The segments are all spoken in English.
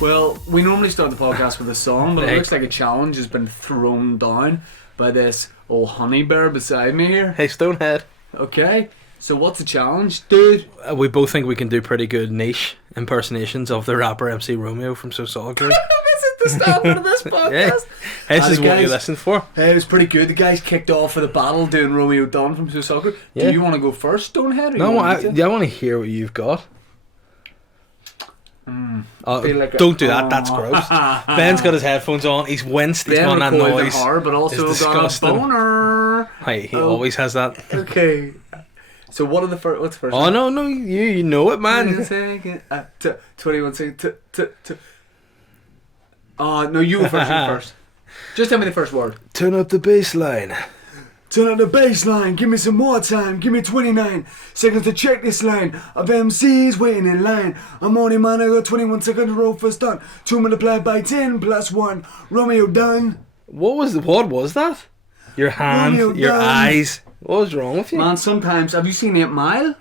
Well, we normally start the podcast with a song, but it looks like a challenge has been thrown down by this old honey bear beside me here. Hey, Stonehead. Okay, so what's the challenge, dude? We both think we can do pretty good niche impersonations of the rapper MC Romeo from So Solitary. This is the standard of this podcast. Yeah. Hey, this is what you listen for. Hey, it was pretty good. The guys kicked off for the battle doing Romeo Dunn from So Solitary. Yeah. Do you want to go first, Stonehead? No, I want to hear what you've got. Like don't do that, that's gross. Ben's got his headphones on, he's winced, he's on that noise. Hard, but also it's got disgusting. a boner. Hey, he always has that. Okay. So what are the first? What's the first? Oh no, you know it, man. 21 seconds. Oh no, you go first. You first. Just tell me the first word. Turn up the bass line. Turn up the bass line, give me some more time, give me 29 seconds to check this line of MCs waiting in line. I'm only man, I got 21 seconds to roll first done. 2 multiplied by 10 plus 1. Romeo done. What was that? Your hand, Romeo your done. eyes. What was wrong with you? Man, sometimes, have you seen 8 Mile?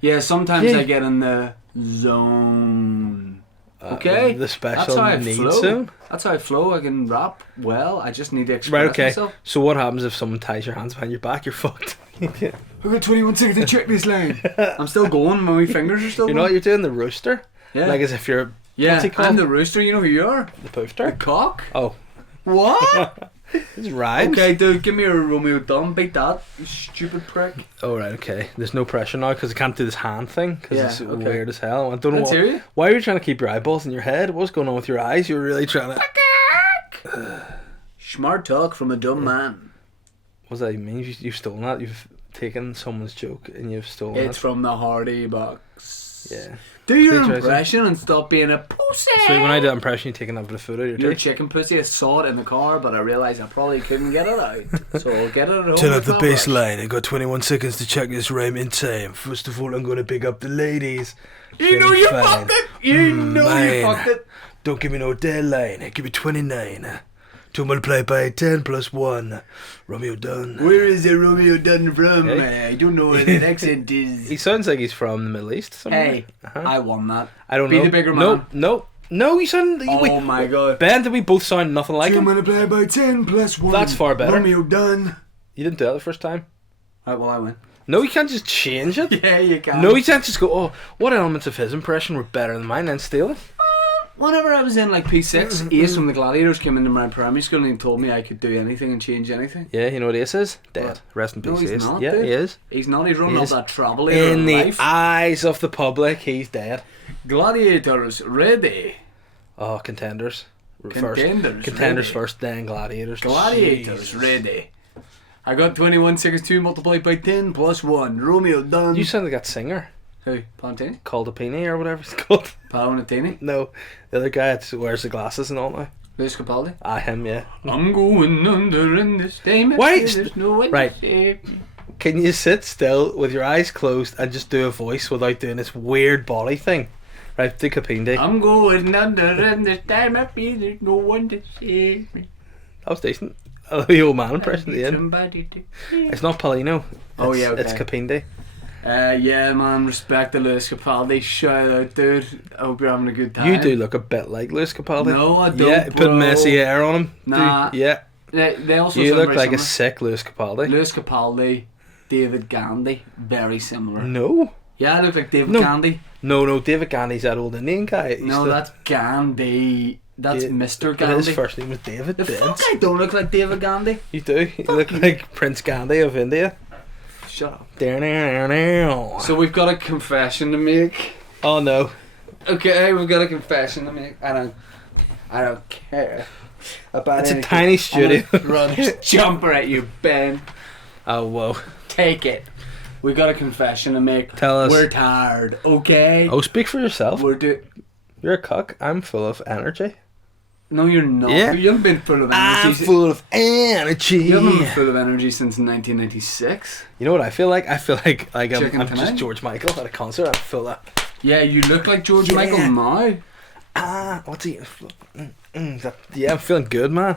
Yeah, sometimes Yeah. I get in the zone. Okay? The special That's how I needs flow. zone. That's how I flow. I can rap well. I just need to express Right, okay. myself. So what happens if someone ties your hands behind your back? You're fucked. I got 21 seconds to check this line. I'm still going. My fingers are still You know what going. you're doing? The rooster? Yeah. Like as if you're... Yeah, what's he called? I'm the rooster. You know who you are? The The poofter? cock. Oh. What? It's rhymes. Okay, dude, give me a Romeo Dunn. Beat that, you stupid prick. Oh, right, okay. There's no pressure now because I can't do this hand thing because Yeah, it's okay. weird as hell. I don't know Let's hear you. why are you trying to keep your eyeballs in your head? What's going on with your eyes? You were really trying to... Smart talk from a dumb man. What does that even mean? You've stolen that? You've taken someone's joke and you've stolen It's it? from the Hardy box. Yeah. Do your Please, impression and stop being a pussy. So when I do that impression, you're taking that bit of food out of your You're a teeth? chicken pussy. I saw it in the car, but I realised I probably couldn't get it out. So I'll get it at home. Turn up with the my bass brush. line. I got 21 seconds to check this rhyme in time. First of all, I'm going to pick up the ladies. You know Feeling you fine. fucked it. You know you mine. fucked it. Don't give me no deadline. Give me 29. 2 multiplied by 10 plus 1. Romeo done. Where is the Romeo Dunn from? Hey. I don't know what the accent is. He sounds like he's from the Middle East somewhere. Hey, I won that. I don't Be know. the bigger man. No, you sound... Oh my god. Ben, did we both sound nothing like 2 him? multiplied by 10 plus 1. That's far better. Romeo Dunn. You didn't do that the first time? Alright, well I win. No, you can't just change it. Yeah, you can. No, you can't just go, oh, what elements of his impression were better than mine, and steal it. Whenever I was in like P6, Ace from the Gladiators came into my primary school and he told me I could do anything and change anything. Yeah, you know what Ace is? Dead. What? Rest in peace, No, he's Ace. not, Yeah, dude. he is. He's not, he's running He up is. that travelator In of the life. eyes of the public, he's dead. Gladiators ready. Oh, contenders. Contenders Contenders ready. first, then gladiators. Gladiators Jesus. ready. I got 21 seconds 2 multiplied by 10 plus 1. Romeo Dunn. You sound like that singer Who? Palantini? called Apini or whatever it's called. Palantini? No, the other guy that wears the glasses and all now. Luis Capaldi? Him, yeah. I'm going under in this time. Why- There's no way right. to save me. Can you sit still with your eyes closed and just do a voice without doing this weird body thing? Right, do Kapindi. I'm going under in this time. I feel there's no one to save me. That was decent. The old man impression at the end. Somebody to It's not Paulino. Oh, It's- yeah, okay. It's Kapindi. yeah, man. Respect to Luis Capaldi. Shout out, dude. I hope you're having a good time. You do look a bit like Luis Capaldi. No, I don't, Yeah, put bro. messy hair on him. Nah. Dude, yeah. They also You sound look very like a similar. sick Luis Capaldi. Luis Capaldi, David Gandhi, very similar. No. Yeah, I look like David No. Gandhi. No, David Gandhi's that old Indian guy. He's No, that's Gandhi. That's Yeah, Mr. but his Gandhi. first name was David. The Dance. fuck, I don't look like David Gandhi. You do. You look like Prince Gandhi of India. Shut up. So, So we've got a confession to make. oh no. Okay, we've got a confession to make. I don't care about It's a anything. tiny studio. I'm gonna throw this jumper at you, Ben. Oh whoa. Take it. We got a confession to make. Tell us. We're tired, okay? Oh, speak for yourself. We're do. You're a cuck. I'm full of energy. No, you're not. Yeah. You haven't been full of I'm energy. full of energy. You haven't been full of energy since 1996. You know what I feel like? I feel like I'm Chicken just tonight? George Michael at a concert. I'm full of Yeah, you look like George Yeah. Michael now. what's he? Yeah, I'm feeling good, man.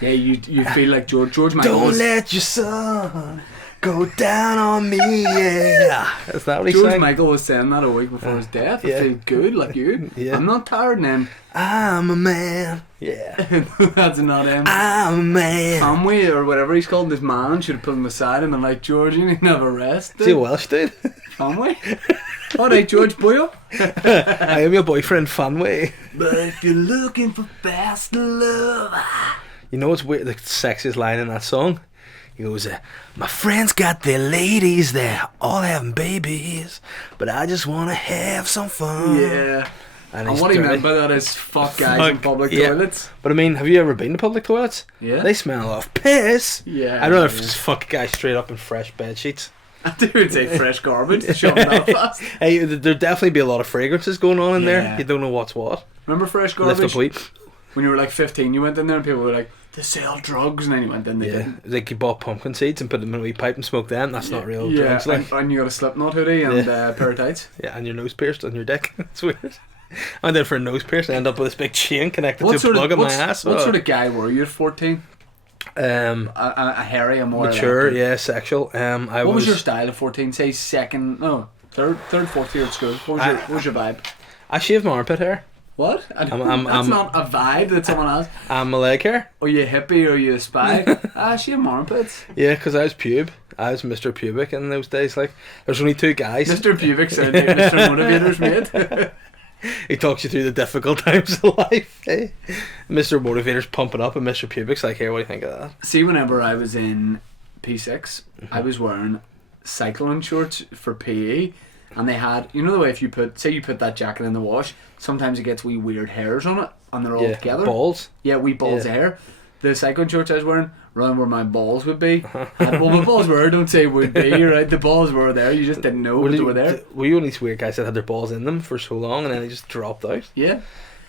Yeah, you feel like George Michael. Don't was- let your sun Go down on me, yeah. Is that what he George sang? Michael was saying that a week before his death. I yeah. feel good, like you. Yeah. I'm not tired, then. I'm a man. Yeah. That's not him. I'm a man. Conway or whatever he's called, this man should have put him aside and been like, George, you need to have a rest. Is he a Welsh dude? Conway? Alright, George, boy up. I am your boyfriend, Fanway. But if you're looking for fast love. You know what's weird? The sexiest line in that song? He goes, my friends got their ladies, they're all having babies, but I just want to have some fun. Yeah. And And what he meant by that is fuck guys in public toilets. But I mean, have you ever been to public toilets? Yeah. They smell of piss. Yeah. I'd rather just fuck a guy straight up in fresh bed sheets. I would say fresh garbage to shove that fast. Hey, there'd definitely be a lot of fragrances going on in Yeah. there. You don't know what's what. Remember fresh Lift garbage? up weight. When you were like 15, you went in there and people were like, they sell drugs, and then you went in, they Yeah, didn't. like you bought pumpkin seeds and put them in a wee pipe and smoked them. That's not real Yeah, drugs, like. and you got a Slipknot hoodie and a pair of tights. Yeah, and your nose pierced on your dick. It's weird. I went in for a nose pierce and ended up with this big chain connected to a plug in my ass. What sort of guy were you at 14? A hairy, a more mature, electric. yeah, sexual. What was your style at 14? Say third, fourth year at school. What was your vibe? I shaved my armpit hair. What? That's I'm- not a vibe that someone has. And my leg hair. Are you a hippie or are you a spy? She have armpits. Yeah, because I was pube. I was Mr. Pubic in those days. Like, there's only two guys. Mr. Pubic sounds like Mr. Motivator's mate. He talks you through the difficult times of life. Eh? Mr. Motivator's pumping up, and Mr. Pubic's like, "Here, what do you think of that?" See, whenever I was in P6, I was wearing cycling shorts for PE, and they had, you know the way if you put that jacket in the wash, sometimes it gets wee weird hairs on it, and they're all together. Balls. Yeah, wee balls of hair. The cycling shorts I was wearing, around where my balls would be. Well, my balls were, don't say would be, right? The balls were there, you just didn't know they were there. Were you one of these weird guys that had their balls in them for so long and then they just dropped out? Yeah.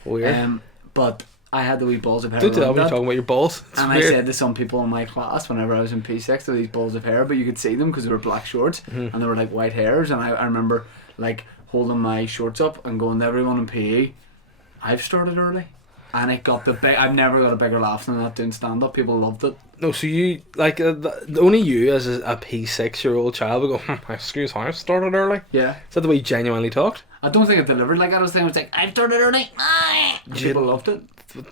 Weird. But I had the wee balls of hair. Don't tell around me you're that. talking about your balls. It's And weird. I said to some people in my class whenever I was in P6, there were these balls of hair, but you could see them because they were black shorts and they were like white hairs. And I remember like holding my shorts up and going to everyone in PE, I've started early. And it got I've never got a bigger laugh than that doing stand up. People loved it. No, so you, like, only you as a P6-year-old child would go, excuse me, I started early? Yeah. Is that the way you genuinely talked? I don't think it delivered like that. I was like, I've started early. And people loved it.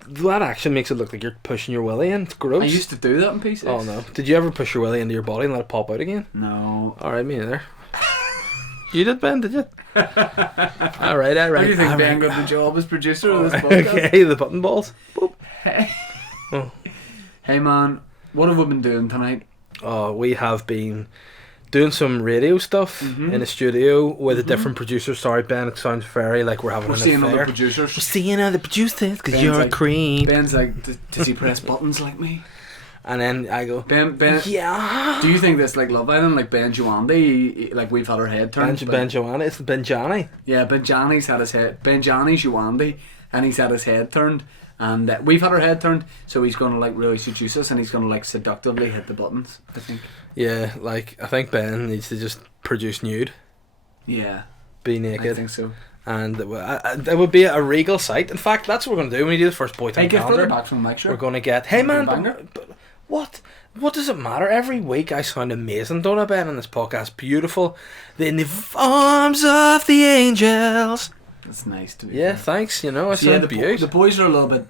That action makes it look like you're pushing your willy in. It's gross. I used to do that in P6. Oh no. Did you ever push your willy into your body and let it pop out again? No. Alright, me neither. You did, Ben, did you? Alright. How do you think Ben got the job as producer of this podcast? Okay, the button balls. Boop. Hey man, what have we been doing tonight? Oh, we have been doing some radio stuff in the studio with a different producer. Sorry, Ben, it sounds very like we're having We're an seeing affair. other producers. We're seeing other producers because Ben's you're like- a creep. Ben's like, does he press buttons like me? And then I go, Ben, yeah. do you think this like Love Island, like Ben Joandy, like we've had our head turned? Ben Joanna, it's Ben Johnny. Yeah, Ben Johnny's had his head. Ben Johnny's Joandy, and he's had his head turned, and we've had our head turned. So he's gonna like really seduce us, and he's gonna like seductively hit the buttons. I think. Yeah, like I think Ben needs to just produce nude, Yeah, be I naked, think so. and it would be a regal sight. In fact, that's what we're gonna do when we do the first boy Hey, time get further calendar. back from the lecture. We're gonna get. Hey man, Banger. but what? What does it matter? Every week I sound amazing, don't I, Ben? On this podcast, beautiful. In the arms of the angels. That's nice to be. Yeah, fair. thanks. You know, I So yeah, sound the beautiful. boys are a little bit.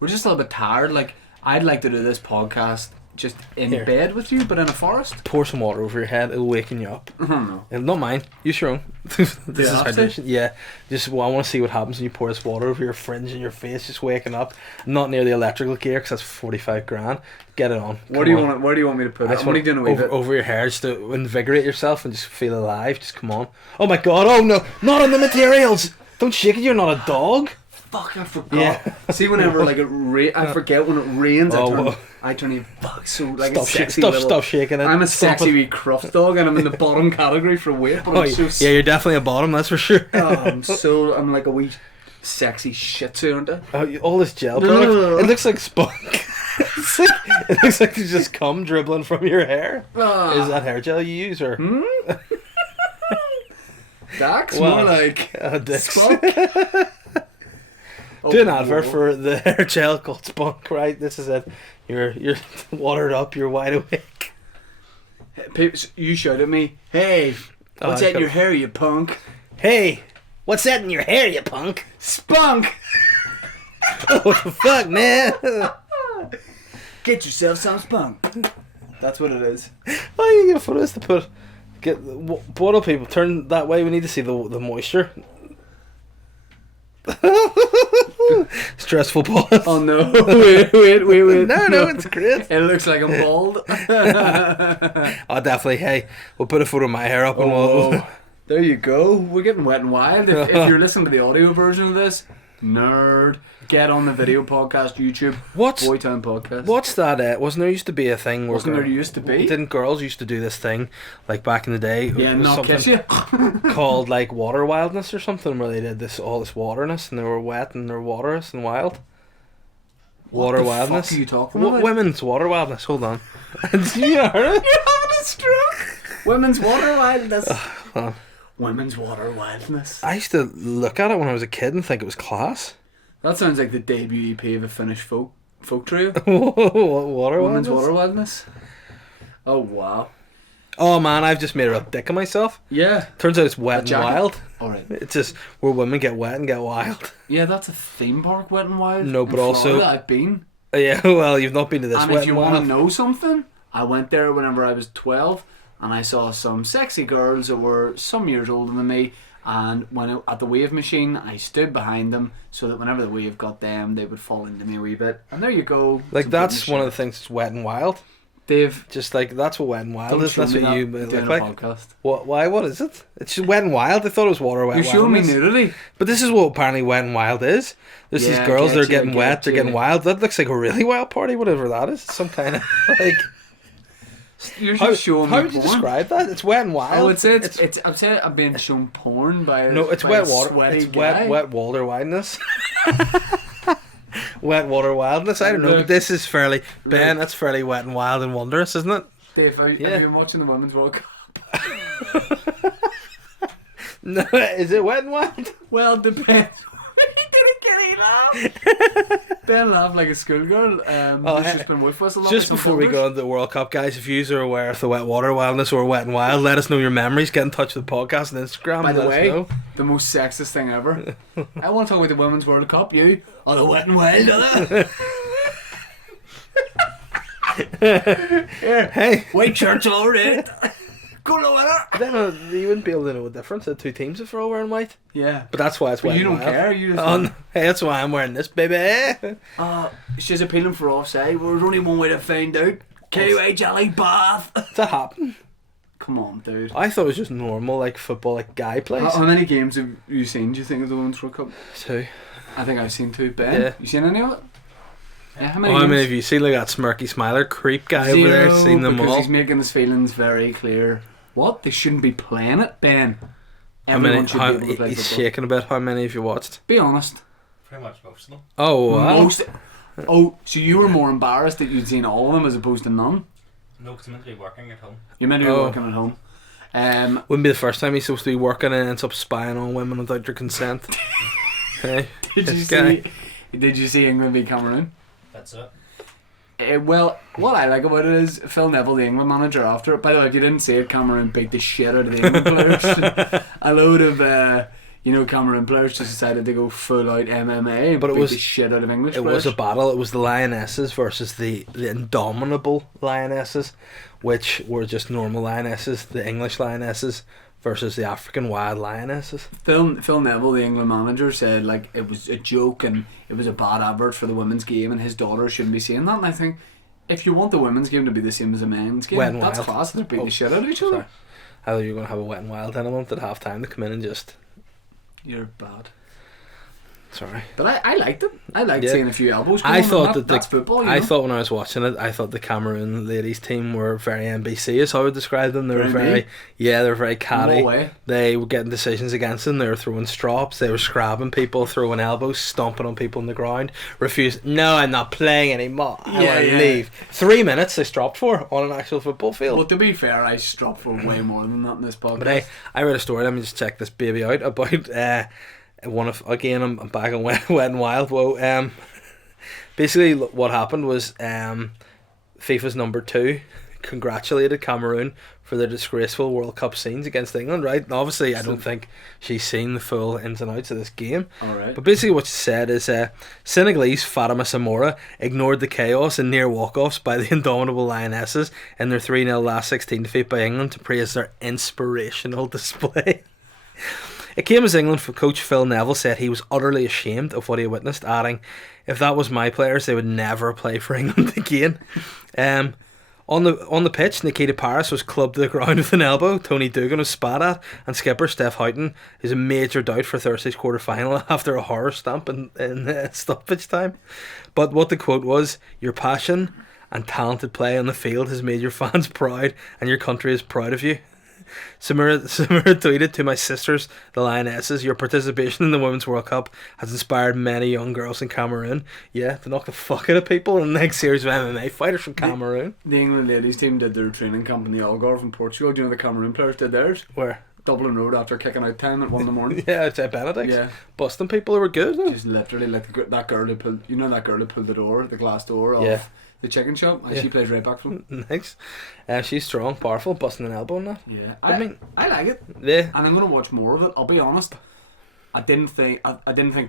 We're just a little bit tired. Like I'd like to do this podcast just in Here. bed with you, but in a forest. Pour some water over your head; it'll waken you up. I don't know. Not mine. Use your own. This is have to? hydration. Yeah. Just I want to see what happens when you pour this water over your fringe and your face, just waking up. Not near the electrical gear because that's 45 grand. Get it on. Where do you want? Where do you want me to put I it? just I'm only want doing a wee bit. over your hair just to invigorate yourself and just feel alive. Just come on. Oh my god. Oh no. Not on the materials. Don't shake it. You're not a dog. Fuck, I forgot. Yeah. See, whenever like I forget when it rains. Oh, I turn in so like Stop, a sexy stop, little. stop shaking it. I'm a Stop sexy it. wee cruft dog, and I'm in the bottom category for weight. But Oh, I'm so yeah, you're definitely a bottom. That's for sure. I'm like a wee sexy shih tzu, aren't I? All this gel No, product. no. It looks like spunk. It looks like there's just cum dribbling from your hair. Ah. Is that hair gel you use or? Dax, Well, more like dicks. Spunk. Do an advert for the hair gel called Spunk, right? This is it. You're watered up. You're wide awake. You shout at me, hey, what's that in your hair, you punk? Hey, what's that in your hair, you punk? Spunk! What the fuck, man? Get yourself some spunk. That's what it is. Why are you get for us to put? What do people turn that way? We need to see the moisture. Stressful pause. Oh no! Wait! No, it's great. It looks like I'm bald. Oh, definitely. Hey, we'll put a photo of my hair up and we'll. There you go. We're getting wet and wild. If you're listening to the audio version of this, nerd, get on the video podcast, YouTube. Boytown podcast. What's that? Wasn't there used to be a thing where Wasn't there used to be? Didn't girls used to do this thing like back in the day? Yeah, not kiss you. Called like water wildness or something, where they did all this waterness and they were wet and they're waterous and wild. Water wildness. What the fuck are you talking about? Women's water wildness. Hold on. You heard it? You're having a stroke. Women's water wildness. Hold on. Women's water wildness. I used to look at it when I was a kid and think it was class. That sounds like the debut EP of a Finnish folk trio. Water Women's wildness? water wildness. Oh wow. Oh man, I've just made a real dick of myself. Yeah. Turns out it's wet and wild. Alright. It's just where women get wet and get wild. Yeah, that's a theme park, Wet and Wild. No, but in also Florida, I've been. Yeah, well, you've not been to this And wet if you and want to wild. know something, I went there whenever I was 12, and I saw some sexy girls that were some years older than me. And at the wave machine, I stood behind them so that whenever the wave got them, they would fall into me a wee bit. And there you go. Like that's one of the things that's wet and wild. Dave, just like that's what wet and wild is. show That's me what that you doing look a like. podcast. What? Why? What is it? It's just wet and wild. I thought it was water wet. You're showing me wildness. nudity. But this is what apparently wet and wild is. There's Yeah, these girls that are get you, getting wet. They're you. getting wild. That looks like a really wild party. Whatever that is. Some kind of like. You're just showing me How would you porn. describe that? It's wet and wild. Oh, it's. I'm saying I'm being shown porn by. No, it's by wet a water. sweaty It's guy. wet water wildness. Wet water wildness. I don't know, Look. but this is fairly Ben. That's fairly wet and wild and wondrous, isn't it? Dave, have you been watching the Women's World Cup? No, is it wet and wild? Well, depends. He didn't get any laugh. Ben laughed like a schoolgirl. There's just been whiff whistle. Just before we go into the World Cup, guys, if you are aware of the wet water wildness or wet and wild, let us know your memories. Get in touch with the podcast on Instagram. By and the let way, us know. the most sexist thing ever. I want to talk about the Women's World Cup. You are the wet and wild. Other. Here, Hey, white shirts all red. Go to winner. then you wouldn't be able to know the difference. The two teams if they're all wearing white. Yeah, But that's why it's but wet you and don't wild. care. You just. Oh, no. Hey, that's why I'm wearing this, baby. She's appealing for offside. Well, there's only one way to find out. KY Jelly Bath. Does that happen? Come on, dude. I thought it was just normal, like football, like guy plays. How many games have you seen, do you think, of the Women's World Cup? Two. I think I've seen 2. Ben, Yeah. you seen any of it? Yeah, how many Oh, I mean, games? have you seen like that smirky smiler creep guy over there? Zero, Seen them because all? he's making his feelings very clear. What? They shouldn't be playing it, Ben. How many? Everyone should be able to play He's football. shaking a bit. How many have you watched? Be honest. Pretty much most of them. Oh, wow. Most. Oh, so you were more embarrassed that you'd seen all of them as opposed to none? No, because I'm meant to be working at home. You're meant to be Oh. working at home. Wouldn't be the first time he's supposed to be working and ends up spying on women without their consent. Hey, Did you this guy. see? Did you see England beat Cameroon? That's it. Well, what I like about it is Phil Neville, the England manager, after it. By the way, if you didn't see it, Cameroon beat the shit out of the England players. A load of, Cameroon players just decided to go full out MMA and But it beat was- the shit out of English It players. was a battle. It was the Lionesses versus the indomitable Lionesses, which were just normal Lionesses. The English Lionesses versus the African Wild Lionesses. Phil Neville, the England manager, said like it was a joke and it was a bad advert for the women's game and his daughter shouldn't be seeing that. And I think if you want the women's game to be the same as a men's game, Wet and that's wild. class. They're beating Oh, the shit out of each other. Sorry. I thought you were going to have a wet and wild element at half time to come in and just. You're bad. Sorry. But I liked it. I liked Yeah. seeing a few elbows. I going, thought and that that's football. You I know? thought when I was watching it, I thought the Cameroon ladies team were very NBC, is how I would describe them. They were Very they were very catty. No way. They were getting decisions against them. They were throwing strops. They were scrabbing people, throwing elbows, stomping on people on the ground. Refused. No, I'm not playing anymore. I want to leave. 3 minutes they stopped for on an actual football field. Well, to be fair, I stopped for way more than that in this podcast. But I read a story. Let me just check this baby out about one of again. I'm back on wet and wild. Whoa. Basically, what happened was FIFA's number 2 congratulated Cameroon for their disgraceful World Cup scenes against England, right? And obviously, I don't think she's seen the full ins and outs of this game. Alright. But basically what she said is Senegalese Fatima Samora ignored the chaos and near walk-offs by the indomitable Lionesses in their 3-0 last 16 defeat by England to praise their inspirational display. It came as England coach Phil Neville said he was utterly ashamed of what he witnessed, adding, "If that was my players, they would never play for England again." On the pitch, Nikita Paris was clubbed to the ground with an elbow. Tony Dugan was spat at, and skipper Steph Houghton is a major doubt for Thursday's quarter-final after a horror stamp in stoppage time. But what the quote was, "Your passion and talented play on the field has made your fans proud, and your country is proud of you." Samira tweeted, "To my sisters, the Lionesses, your participation in the Women's World Cup has inspired many young girls in Cameroon." Yeah, to knock the fuck out of people in the next series of MMA fighters from Cameroon. The England ladies team did their training camp in the Algarve in Portugal. Do you know the Cameroon players did theirs? Where? Dublin Road after kicking out time at 1 in the morning. Yeah, it's at Benedict's. Yeah. Busting people who were good though. Just literally like that girl who pulled, you know that girl who pulled the door, the glass door of Yeah. the chicken shop, and she plays right back from. Nice. She's strong, powerful, busting an elbow and that. Yeah, I mean, I like it, yeah. and I'm gonna watch more of it. I'll be honest. I didn't think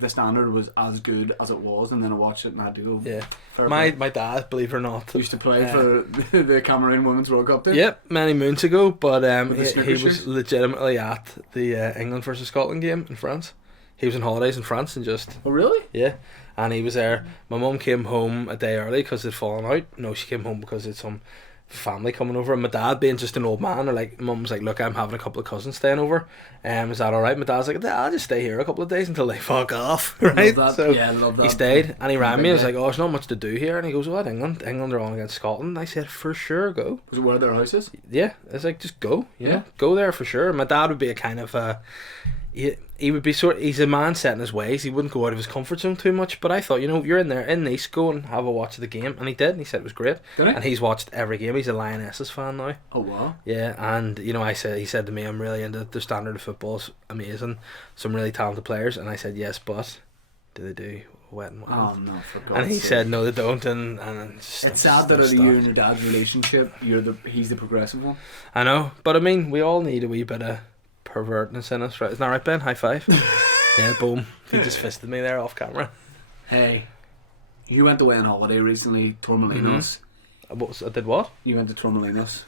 the standard was as good as it was, and then I watched it and I had to go. Yeah. fair My play. dad, believe it or not, Used to play for the Cameroon Women's World Cup team. Yep, many moons ago, but With the he snooker was shoes? legitimately at the England versus Scotland game in France. He was on holidays in France and just, Oh really? yeah, and he was there. My mum came home a day early because they'd fallen out. No, she came home because it's some family coming over, and my dad being just an old man, or like, mum's like, "Look, I'm having a couple of cousins staying over, is that alright?" My dad's like, "I'll just stay here a couple of days until they fuck off." Right, Love that. so Yeah, love that. he stayed and he rang me. I was Big like, "Oh, there's not much to do here," and he goes, "What, England are on against Scotland?" I said, "For sure, go." Was it where their house is? Yeah, it's like, just go, you Yeah. know, go there for sure. My dad would be a kind of he would be he's a man set in his ways. He wouldn't go out of his comfort zone too much. But I thought, you know, you're in there in Nice, go and have a watch of the game, and he did. And he said it was great. Did he? And he's watched every game. He's a Lionesses fan now. Oh wow. Yeah, and you know, he said to me, "I'm really into the standard of football's amazing, some really talented players." And I said, "Yes, but do they do wet and wild?" Oh no, for God's And he sake. said, "No, they don't." And It's sad that out of you and your dad's relationship, he's the progressive one. I know, but I mean, we all need a wee bit of pervertness in us, right? Isn't that right, Ben? High five. Yeah, boom. He just fisted me there off camera. Hey, you went away on holiday recently, Torremolinos. I did what? You went to Torremolinos.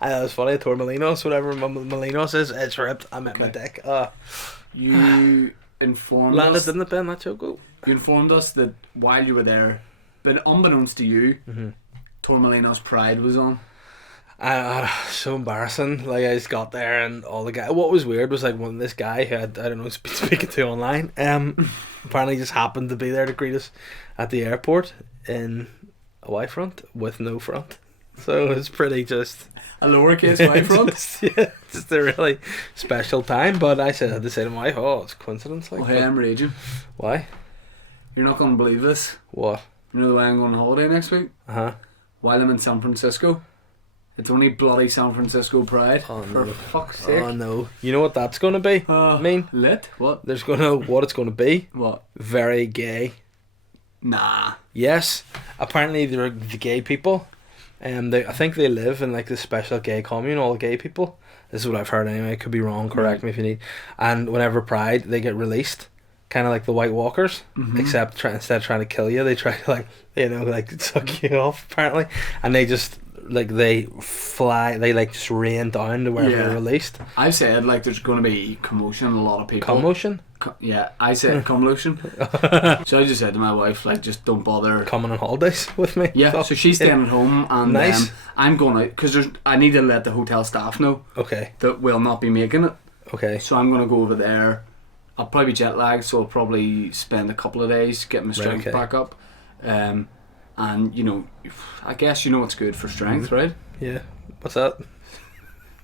I thought it was funny. Torremolinos, whatever Molinos is, it's ripped. I met my Okay. dick. You informed Landed, us. didn't it, Ben? That joke. Oh. You informed us that while you were there, but unbeknownst to you, Torremolinos Pride was on. So embarrassing. Like, I just got there and all the guy. What was weird was like when this guy who I don't know been speaking to online, apparently just happened to be there to greet us at the airport in a Y front with no front. So it's pretty just A lowercase Y front. just a really special time. But I had to say to my wife, "Oh, it's a coincidence." Like, Oh hey, but I'm raging. why? You're not going to believe this. What? You know the way I'm going on holiday next week? While I'm in San Francisco. It's only bloody San Francisco Pride. Oh, For no. fuck's sake. Oh no! You know what that's going to be? I mean, Lit? What? what it's going to be? What? Very gay. Nah. Yes, apparently they're the gay people. I think they live in like this special gay commune, all gay people. This is what I've heard anyway. I could be wrong. Correct me if you need. And whenever Pride, they get released, kind of like the White Walkers, except instead of trying to kill you, they try to like suck you off apparently, and they just they fly, they just rain down to wherever they're released. I've said like there's going to be commotion. A lot of people. Commotion. Yeah, I said commotion. So I just said to my wife, like, just don't bother. Coming on holidays with me. Yeah, so she's staying at home, and Nice. I'm going out because I need to let the hotel staff know Okay. that we'll not be making it. Okay. So I'm going to go over there. I'll probably be jet lagged, so I'll probably spend a couple of days getting my strength back up. And you know, I guess you know what's good for strength, right? Yeah. What's that?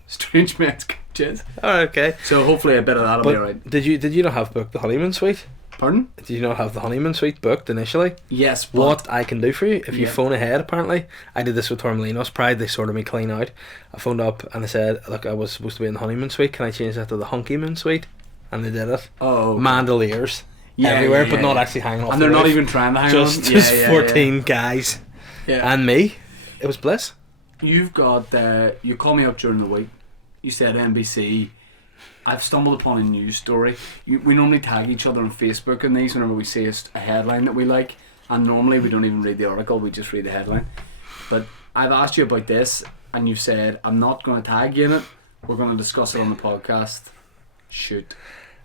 Strange men's kids. Alright, okay. So hopefully a bit of that'll be alright. Did you not have booked the honeymoon suite? Pardon? Did you not have the honeymoon suite booked initially? Yes. But What I can do for you, if you Yeah. phone ahead, apparently, I did this with Torremolinos Pride, they sorted me clean out. I phoned up and I said, look, I was supposed to be in the honeymoon suite, can I change that to the hunky moon suite? And they did it. Oh. Mandoliers everywhere, but not actually hanging off And the they're not roof. even trying to hang just on. just 14 guys Yeah. and me It was bliss. You've got, you called me up during the week. You said NBC. I've stumbled upon a news story. We normally tag each other on Facebook in these whenever we see a headline that we like. And normally we don't even read the article, we just read the headline. But I've asked you about this, and you've said, I'm not going to tag you in it. We're going to discuss it on the podcast. Shoot.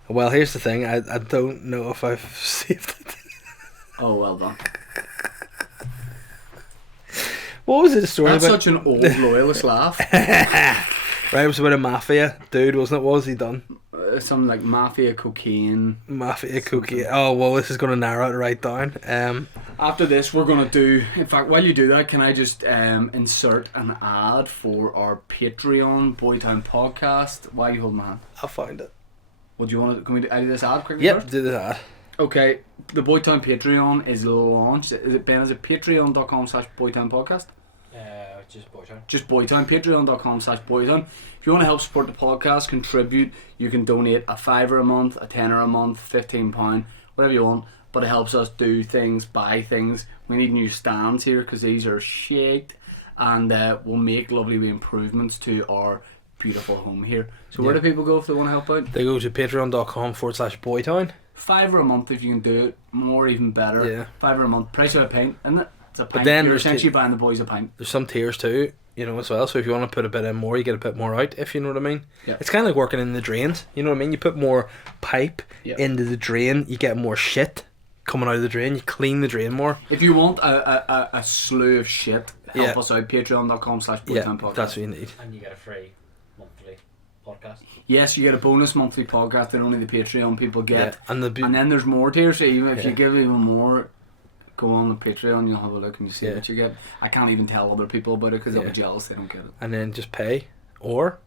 Well, here's the thing. I don't know if I've saved it. Oh, well done. What was it, the story That's about? such an old loyalist laugh. Right, it was about a mafia dude, wasn't it? What was he done? Something like mafia, cocaine. Mafia cookie. Oh, well, this is going to narrow it right down. After this, we're going to do... In fact, while you do that, can I just insert an ad for our Patreon Boytown podcast? Why are you holding my hand? I'll find it. Would you want to... Can we do, I do this ad quickly Yep, first? do that. Okay, the Boytown Patreon is launched. Is it, Ben, is it patreon.com/Boytown podcast? Just Boytown. Just Boytown, patreon.com/Boytown. If you want to help support the podcast, contribute, you can donate a $5 a month, a $10 a month, £15, whatever you want. But it helps us do things, buy things. We need new stands here because these are shaked, and we'll make lovely wee improvements to our beautiful home here. So where do people go if they want to help out? They go to patreon.com/Boytown. $5 a month if you can do it. More even better. Yeah. $5 a month. Price of a pint, isn't it? It's a pint. then You're there's essentially buying the boys a pint. There's some tiers too, you know, as well. So if you want to put a bit in more, you get a bit more out, if you know what I mean. Yeah. It's kind of like working in the drains, you know what I mean? You put more pipe into the drain, you get more shit coming out of the drain, you clean the drain more. If you want a slew of shit, help us out. Patreon.com/Boytown podcast. That's what you need. And you get a free monthly podcast. Yes, you get a bonus monthly podcast that only the Patreon people get. Yeah. And And then there's more tiers, so even if you Yeah. give even more, go on the Patreon, you'll have a look and you see Yeah. what you get. I can't even tell other people about it because they'll be Yeah. jealous they don't get it. and then just pay or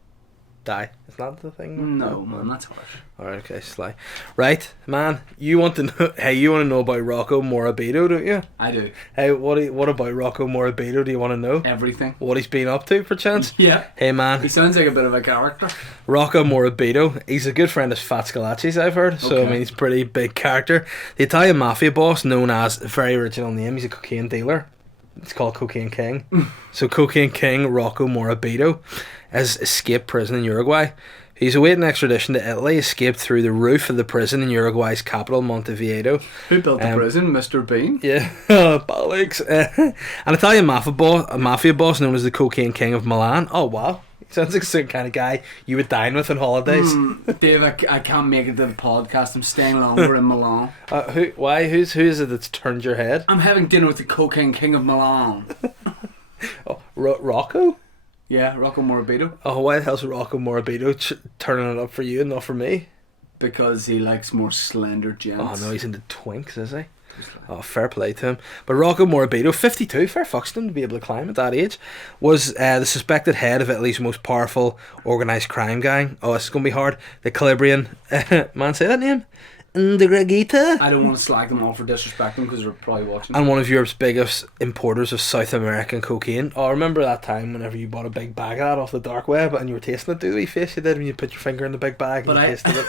die. Is that the thing? No, man, that's harsh. Alright, okay, sly. Right, man, you want to know? Hey, you want to know about Rocco Morabito, don't you? I do. Hey, what about Rocco Morabito? Do you want to know Everything. what he's been up to, perchance? Yeah. Hey, man, He sounds like a bit of a character. Rocco Morabito, he's a good friend of Fat Scalacci's, I've heard. So, Okay. I mean, he's a pretty big character. The Italian mafia boss, known as, a very original name, he's a cocaine dealer. It's called Cocaine King. So, Cocaine King Rocco Morabito has escaped prison in Uruguay. He's awaiting extradition to Italy, escaped through the roof of the prison in Uruguay's capital, Montevideo. Who built the prison? Mr. Bean? Yeah, bollocks. An Italian mafia boss known as the Cocaine King of Milan. Oh, wow. He sounds like the certain kind of guy you would dine with on holidays. Dave, I can't make it to the podcast. I'm staying longer in Milan. Why? Who is it that's turned your head? I'm having dinner with the Cocaine King of Milan. Oh, Rocco? Yeah, Rocco Morabito. Oh, why the hell's Rocco Morabito turning it up for you and not for me? Because he likes more slender gents. Oh no, he's into twinks, is he? Oh, fair play to him. But Rocco Morabito, 52, fair fucks to him to be able to climb at that age, was the suspected head of Italy's most powerful organised crime gang. Oh, it's going to be hard. The Calabrian, man, say that name? Ndrangheta. I don't want to slag them off or disrespect them because they're probably watching. And one of Europe's biggest importers of South American cocaine. Oh, remember that time whenever you bought a big bag of that off the dark web and you were tasting it? Do the wee face you did when you put your finger in the big bag and you tasted it?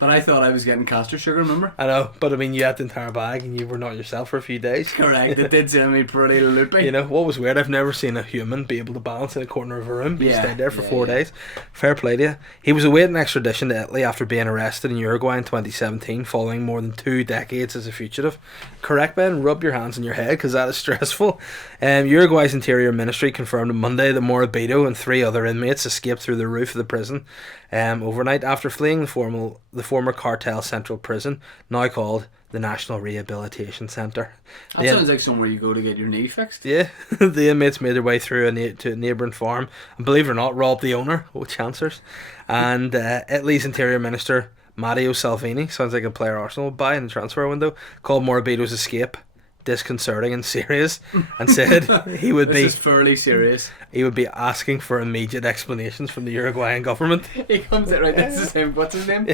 But I thought I was getting castor sugar, remember? I know, but I mean, you had the entire bag and you were not yourself for a few days. Correct, it did send me pretty loopy. You know, what was weird, I've never seen a human be able to balance in a corner of a room. He stayed there for 4 days. Fair play to you. He was awaiting extradition to Italy after being arrested in Uruguay in 2017 following more than 2 decades as a fugitive. Correct, Ben? Rub your hands on your head because that is stressful. Uruguay's Interior Ministry confirmed on Monday that Morabito and 3 other inmates escaped through the roof of the prison overnight after fleeing the former cartel central prison, now called the National Rehabilitation Centre. That sounds like somewhere you go to get your knee fixed. Yeah, the inmates made their way through to a neighbouring farm and, believe it or not, robbed the owner. Oh, chancers. And Italy's Interior Minister Matteo Salvini, sounds like a player Arsenal would buy in the transfer window, called Morabito's escape disconcerting and serious, and said he would This is fairly serious. He would be asking for immediate explanations from the Uruguayan government. He comes in, right, this is him. What's his name?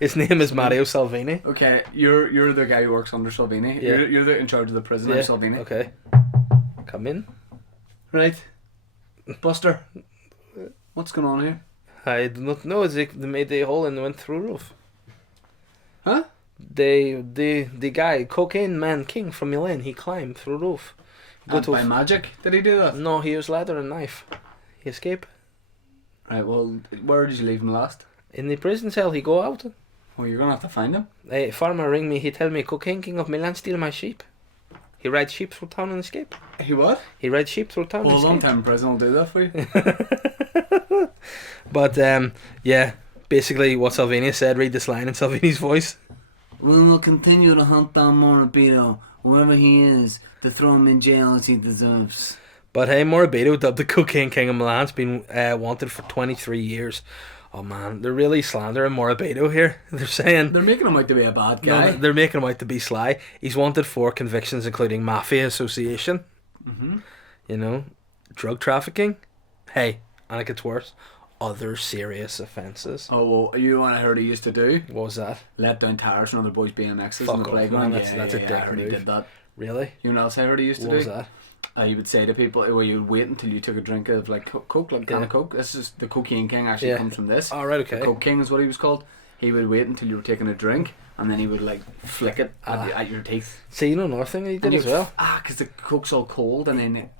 His name is Matteo Salvini. Okay, you're the guy who works under Salvini. Yeah. You're in charge of the prison of Salvini. Okay. Come in. Right. Buster, what's going on here? I do not know. They made the hole and went through roof. Huh? The guy, Cocaine Man King from Milan, he climbed through roof. Go to by magic, did he do that? No, he used leather and knife. He escaped. Right, well, where did you leave him last? In the prison cell, he go out. Well, you're gonna have to find him. A farmer ring me, he tell me, Cocaine King of Milan steal my sheep. He rides sheep through town and escape. He what? He rides sheep through town Well, and a long escape. time in prison will do that for you. But, yeah, basically what Salvini said, read this line in Salvini's voice. We will continue to hunt down Morabito, wherever he is, to throw him in jail as he deserves. But hey, Morabito, dubbed the Cocaine King of Milan, has been wanted for 23 years. Oh man, they're really slandering Morabito here. They're saying... They're making him out to be a bad guy. No, they're making him out to be sly. He's wanted for convictions including mafia association, you know, drug trafficking. Hey, and it gets worse. Other serious offences. Oh, well, you know what I heard he used to do? What was that? Let down tires from other boys BMXs Fuck in the off, playground. man, that's a dick I heard he move. did that. Really? You know what else I heard he used to What do? was that? He would say to people, well, you would wait until you took a drink of like Coke, like a can of Coke. This is the Cocaine King actually Yeah. comes from this. Oh, right, okay. The Coke King is what he was called. He would wait until you were taking a drink, and then he would like flick it at your teeth. See, you know another thing he did And as well? because the Coke's all cold, and then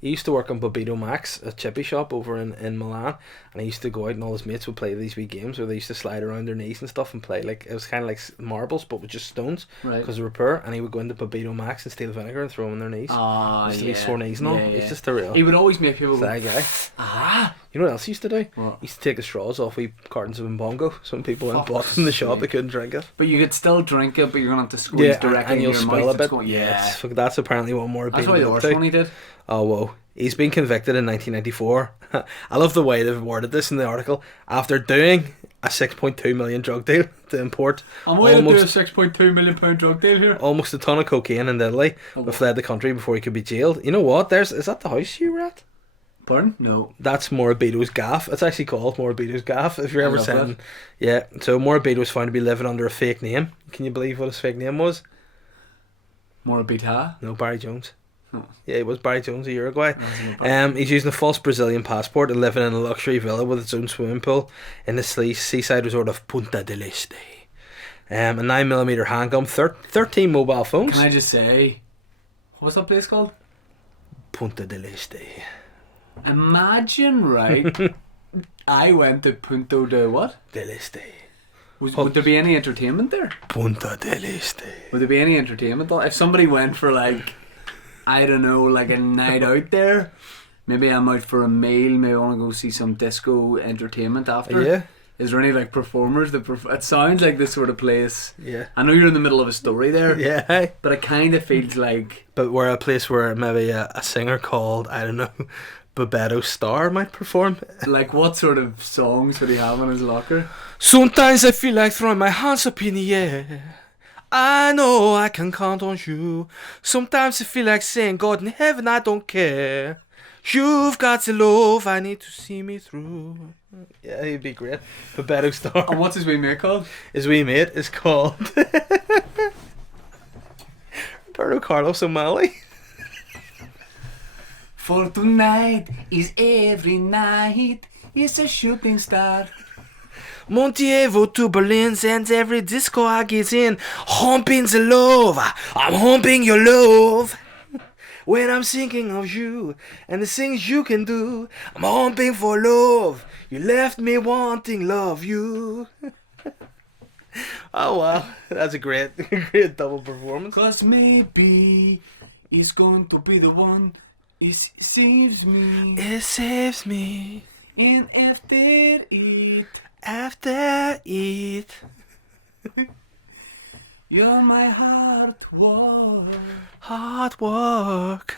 He used to work on Babito Max, a chippy shop over in Milan, and he used to go out and all his mates would play these wee games where they used to slide around their knees and stuff and play like, it was kind of like marbles but with just stones Right. because they were poor, and he would go into Babito Max and steal vinegar and throw them on their knees. Used to leave sore knees and all. He's just a real He would always make people go, sly guy. ah. You know what else he used to do? What? He used to take the straws off wee cartons of Mbongo. Some people went and Fuck's bought them in the shop, sake. they couldn't drink it. But you could still drink it, but you're gonna have to squeeze directly and in you'll your spill mouth. a bit. It's going, yeah, That's apparently what more that's why the worst one he did. Oh, whoa. He's been convicted in 1994. I love the way they've worded this in the article. After doing a 6.2 million drug deal to import I'm going to do a almost, £6.2 million drug deal here. almost a ton of cocaine in Italy, but fled the country before he could be jailed. You know what? Is that the house you were at? Pardon? No. That's Morabito's gaff. It's actually called Morabito's gaff. If you're I ever love sending, yeah. So Morabito was found to be living under a fake name. Can you believe what his fake name was? Morabita? No, Barry Jones. Oh. Yeah, it was Barry Jones a year ago. That's He's using a false Brazilian passport and living in a luxury villa with its own swimming pool in the seaside resort of Punta Del Este. A 9mm handgun, 13 mobile phones. Can I just say, what's that place called? Punta Del Este. Imagine, right? I went to Punta de what? Del Este. Would there be any entertainment there? Punta Del Este. Would there be any entertainment? If somebody went for like, I don't know, like a night out there, maybe I'm out for a meal, maybe I want to go see some disco entertainment after. Yeah. Is there any like performers that it sounds like this sort of place. Yeah. I know you're in the middle of a story there. Yeah. But it kind of feels like. But we're a place where maybe a singer called, I don't know, Bebeto Star might perform. Like what sort of songs would he have in his locker? Sometimes I feel like throwing my hands up in the air. I know I can count on you. Sometimes I feel like saying, God in heaven, I don't care. You've got the love I need to see me through. Yeah, he'd be great. Bebeto Star. And what's his wee mate called? His wee mate is called Roberto Carlos O'Malley. For tonight is every night. It's a shooting star. Montiero to Berlin's and every disco I get in. Humping the love. I'm humping your love. When I'm thinking of you and the things you can do, I'm humping for love. You left me wanting love you. Oh wow, that's a great double performance. Cause maybe it's going to be the one. It saves me. It saves me And after it, after it. you're my hard work. Hard work.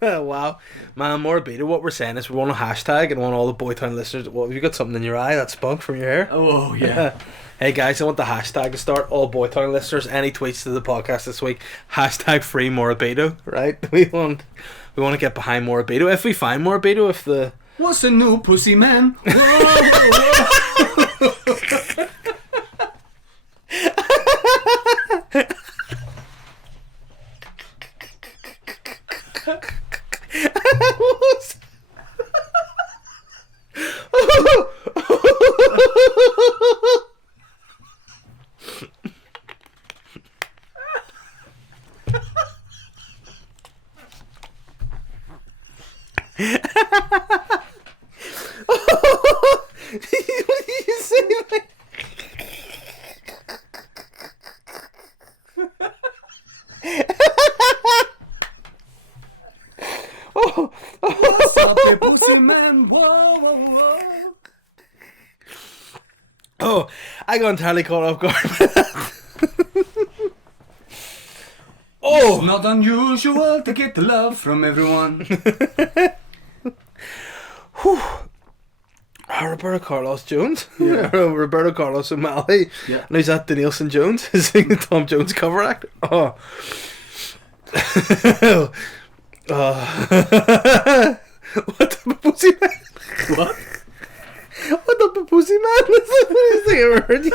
Wow. Man, Morabito, what we're saying is we want a hashtag and want all the Boytown listeners. Well, have you got something in your eye? That spunk from your hair? Oh, yeah. Hey guys, I want the hashtag to start. All Boytown listeners, any tweets to the podcast this week, hashtag free Morabito, right? We want to get behind Morabito. If we find Morabito, if the... What's a new Pussyman? Whoa, whoa. What did you say, mate? Oh, What's up, there, Pussyman? Whoa, whoa, whoa. oh, I got entirely caught off guard by that. It's not unusual to get the love from everyone. Roberto Carlos Jones, Yeah. Roberto Carlos O'Malley, Yeah. and who's that? Danielson Jones, is he the Tom Jones cover act? Oh, what the Pussyman? What? What the Pussyman? That's the funniest thing I ever heard you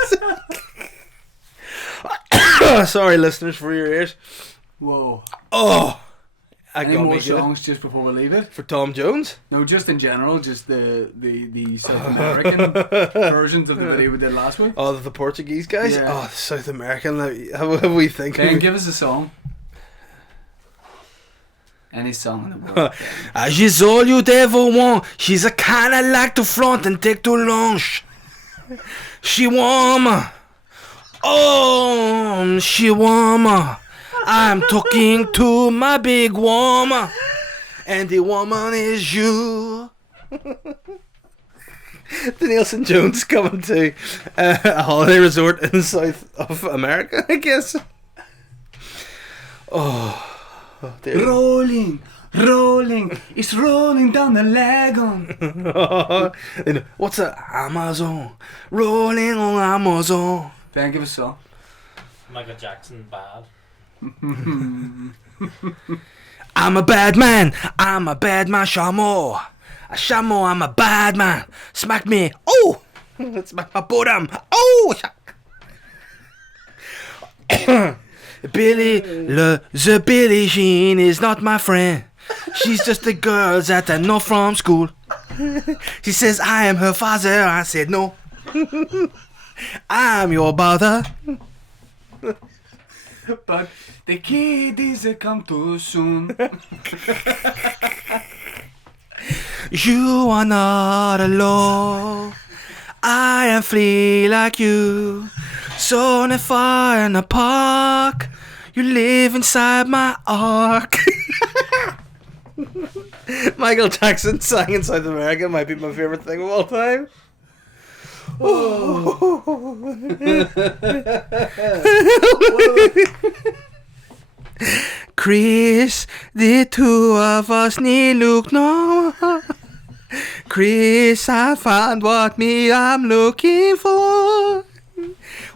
say. Sorry, listeners, for your ears. Whoa. Oh, I Any got more me good. songs just before we leave it? For Tom Jones. No, just in general, just the South American versions of the video we did last week. Oh, the Portuguese guys. Yeah. Oh, the South American. How we think? Ben, give us a song. Any song in the world. Ben. She's all you'd ever want. She's a kinda like to flaunt and take to lunch. She warmer. Oh, she warmer. I'm talking to my big warmer, and the woman is you. Danielson Jones coming to a holiday resort in the south of America, I guess. Oh dear. Rolling, rolling, it's rolling down the lagoon. And what's that? Amazon. Rolling on Amazon. Ben, give us a song. Michael Jackson, Bad. I'm a bad man. I'm a bad man, Shamo. A Shamo, I'm a bad man. Smack me. Oh! Smack my bottom. Oh! The Billie Jean is not my friend. She's just a girl that I know from school. She says I am her father. I said no. I'm your brother. But the kiddies come too soon. You are not alone. I am free like you. So far in the park. You live inside my ark. Michael Jackson sang in South America might be my favourite thing of all time. Chris, the two of us need look no. Chris, I found what me I'm looking for.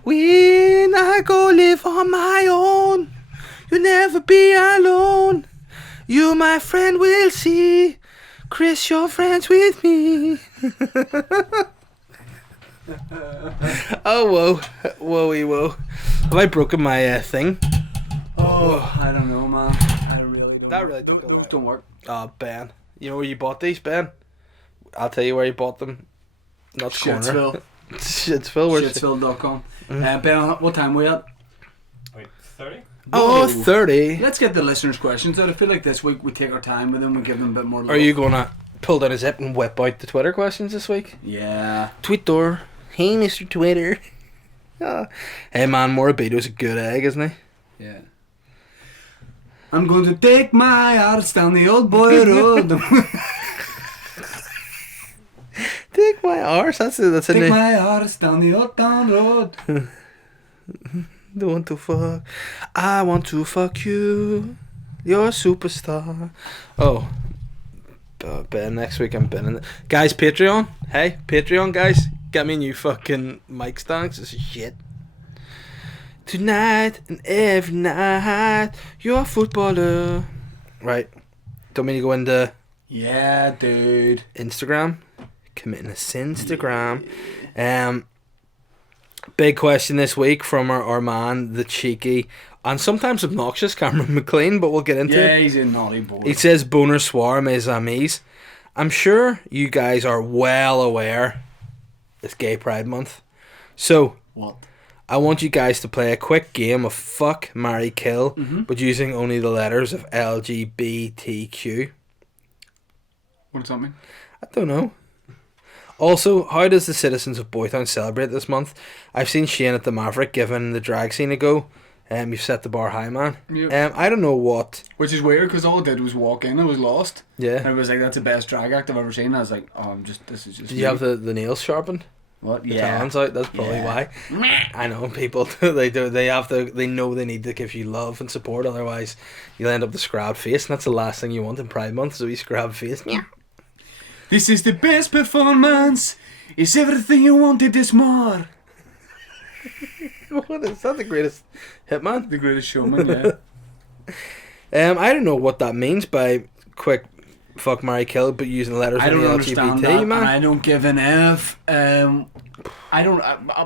When I go live on my own, you'll never be alone. You, my friend, will see. Chris, you're friends with me. Oh, whoa. Whoa-y, whoa. Have I broken my thing? Oh, I don't know, man. I really don't. That really took a Those lot. don't work. Oh, Ben. You know where you bought these, Ben? I'll tell you where you bought them. Not the corner. Shitsville. Shitsville. Where's Shitsville.com. Ben, what time are we at? Wait, 30? Oh, Whoa. 30. Let's get the listeners' questions out. I feel like this week we take our time with them. We give them a bit more love. Are you going to pull down a zip and whip out the Twitter questions this week? Yeah. Twitter. Hey, Mr. Twitter. Oh. Hey, man, Morabito's a good egg, isn't he? Yeah. I'm going to take my arse down the old boy road. Take my arse. That's a Take new. my arse down the old town road. Don't want to fuck. I want to fuck you. You're a superstar. Oh. Ben, next week I'm binning it. Guys, Patreon. Hey, Patreon, guys. Get me new fucking mic stands. This is shit. Tonight and every night, you're a footballer. Right. Don't mean to go into Yeah, dude. Instagram. Committing a Sinstagram. Big question this week from our man, the cheeky and sometimes obnoxious Cameron McLean, but we'll get into Yeah, it. he's a naughty boy. He says, Boner soir, mes amis. I'm sure you guys are well aware it's Gay Pride Month. So, What? I want you guys to play a quick game of fuck, marry, kill, but using only the letters of LGBTQ. What does that mean? I don't know. Also, how does the citizens of Boytown celebrate this month? I've seen Shane at the Maverick giving the drag scene a go. You've set the bar high, man. Yep. I don't know what. Which is weird because all I did was walk in. I was lost. Yeah. And I was like, "That's the best drag act I've ever seen." I was like, "Oh, this is just." Did you have the nails sharpened? What? The Yeah. talons out. That's probably why. I know people. They do. They have to. They know they need to give you love and support. Otherwise, you'll end up with a scrabbed face, and that's the last thing you want in Pride Month. So you scrabbed face. Yeah. This is the best performance. It's everything you wanted. This more. What is that? The greatest hitman? The greatest showman. Yeah. I don't know what that means by quick fuck, marry, kill, but using letters I in don't the understand LGBT, that, man. and I don't give an F. I don't.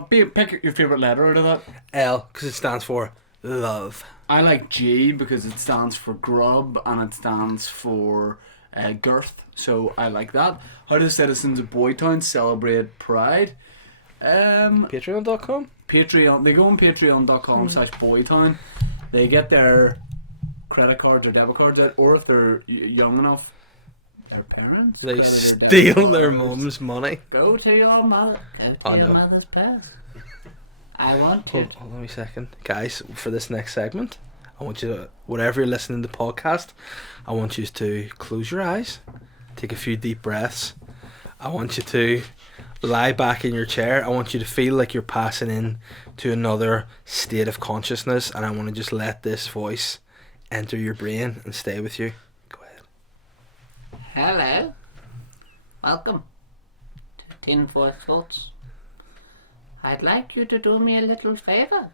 Pick your favorite letter out of that. L, because it stands for love. I like G because it stands for grub and it stands for girth. So I like that. How do the citizens of Boytown celebrate Pride? Patreon.com? Patreon. They go on patreon.com/Boytown. They get their credit cards or debit cards out, or if they're young enough, their parents. They credit or debit steal their cards. mum's money. Go to your mother. Go to your no. mother's place. I want you. Hold on a second. Guys, for this next segment, I want you to, whatever you're listening to the podcast, I want you to close your eyes, take a few deep breaths. I want you to lie back in your chair. I want you to feel like you're passing in to another state of consciousness, and I want to just let this voice enter your brain and stay with you. Go ahead. Hello. Welcome to Tinfoil Thoughts. I'd like you to do me a little favour.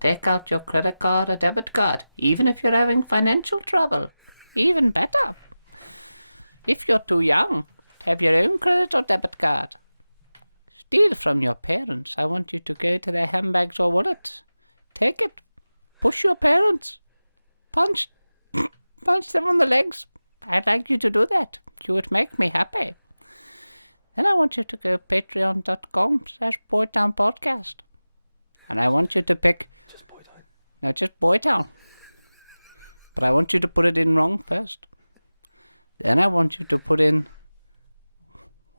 Take out your credit card or debit card, even if you're having financial trouble. Even better. If you're too young, have your own credit or debit card. Steal it from your parents. I want you to go to their handbags or wallet. Take it. Push your parents. Punch them on the legs. I'd like you to do that. It would make me happy. And I want you to go to patreon.com/BoytownPodcast. And I want you to pick Just Boytown. not just Boytown. But I want you to put it in wrong first. And I want you to put in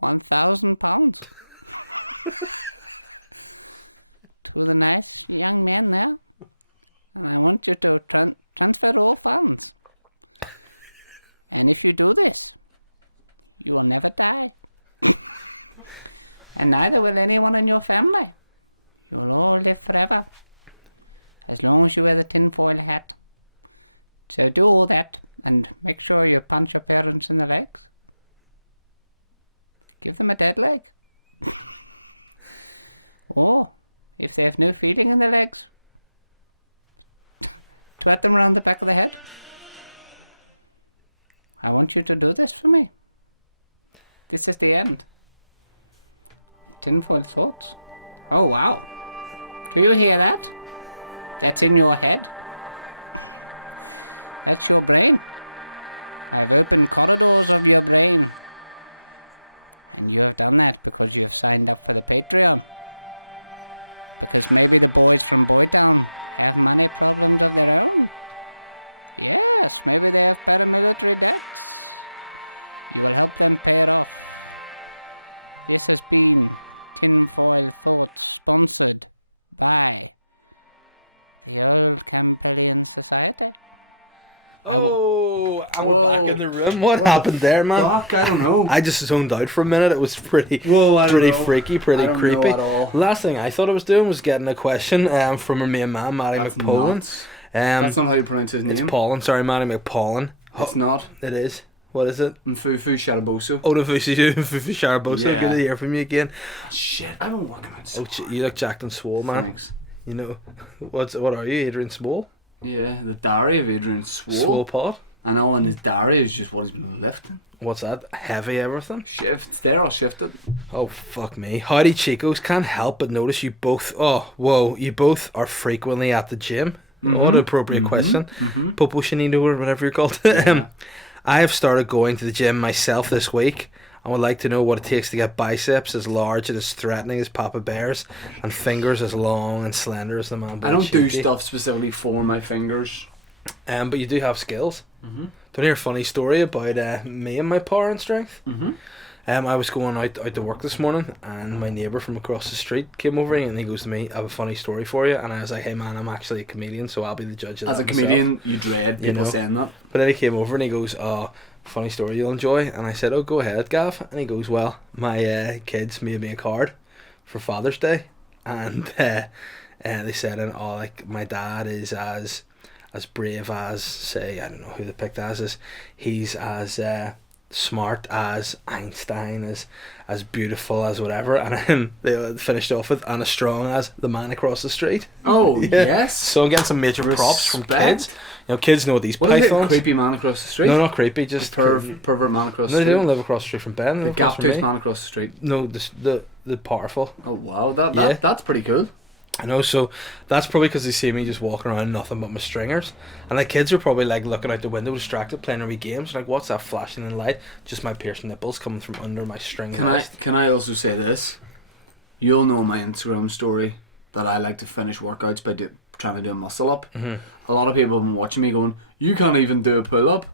£1,000. To the nice young man there. And I want you to transfer your funds. And if you do this, you will never die. And neither will anyone in your family. You will all live forever. As long as you wear the tinfoil hat. So do all that and make sure you punch your parents in the legs. Give them a dead leg. Or, if they have no feeling in their legs, twat them around the back of the head. I want you to do this for me. This is the end. Tinfoil Thoughts. Oh wow. Do you hear that? That's in your head. That's your brain. I've opened corridors of your brain. And you have done that because you have signed up for the Patreon. Because maybe the boys from Boytown have money problems of their own. Yes, maybe they have paramilitary debt. We'll help them pay it off. This has been Tinfoil Thoughts, sponsored by the World Emporium Society. Oh, and we're back Whoa. in the room. What happened there, man? Fuck, I don't know. I just zoned out for a minute. It was pretty, Whoa, I don't pretty know. freaky, pretty I don't creepy. know at all. Last thing I thought I was doing was getting a question from her main man, Matty That's McPolin. nuts. Um, That's not how you pronounce his name. it's Paulin. Sorry, Matty McPaulin. It's not. It is. What is it? Mfufu Sharaboso. Oh, no, Fufu Sharaboso. Yeah. Good to hear from you again. Shit, I've been working on Oh, you look jacked and swole, man. Thanks. You know, what are you, Adrian Small? Yeah, the diary of Adrian Swole. Swole pot? I know, and his diary is just what he's been lifting. What's that? Heavy everything? Shifts there, I'll shift it. Oh, fuck me. Howdy, Chicos. Can't help but notice you both... Oh, whoa. You both are frequently at the gym. What an appropriate question. Popo Shanino or whatever you're called. I have started going to the gym myself this week. I would like to know what it takes to get biceps as large and as threatening as Papa Bear's and fingers as long and slender as the man. I don't do stuff specifically for my fingers. But you do have skills. Mm-hmm. Don't hear a funny story about me and my power and strength. Mm-hmm. I was going out to work this morning, and my neighbour from across the street came over, and he goes to me, "I have a funny story for you." And I was like, "Hey man, I'm actually a comedian, so I'll be the judge of that As a myself." comedian, you dread people saying that. But then he came over and he goes, "Oh, funny story you'll enjoy." And I said, "Oh, go ahead, Gav." And he goes, "Well, my kids made me a card for Father's Day, and they said, oh, like my dad is as brave as, say, I don't know who they picked as, he's as smart as Einstein, as beautiful as whatever." And they finished off with, "and as strong as the man across the street." Oh, Yeah. yes. So I'm getting some major props from Respect. kids. You know, kids know these What is it? pythons. Creepy man across the street? No, not creepy, just Pervert man across the No, street? they don't live across the street from Ben. They The live across from gap-toothed me. man across the street. No, the powerful. Oh, wow. Yeah. That's pretty cool. I know, so that's probably because they see me just walking around nothing but my stringers, and the kids are probably like looking out the window distracted playing their wee games, like, what's that flashing in light? Just my pierced nipples coming from under my string vest. Can I also say this? You'll know my Instagram story that I like to finish workouts by trying to do a muscle up. Mm-hmm. A lot of people have been watching me going, "You can't even do a pull up."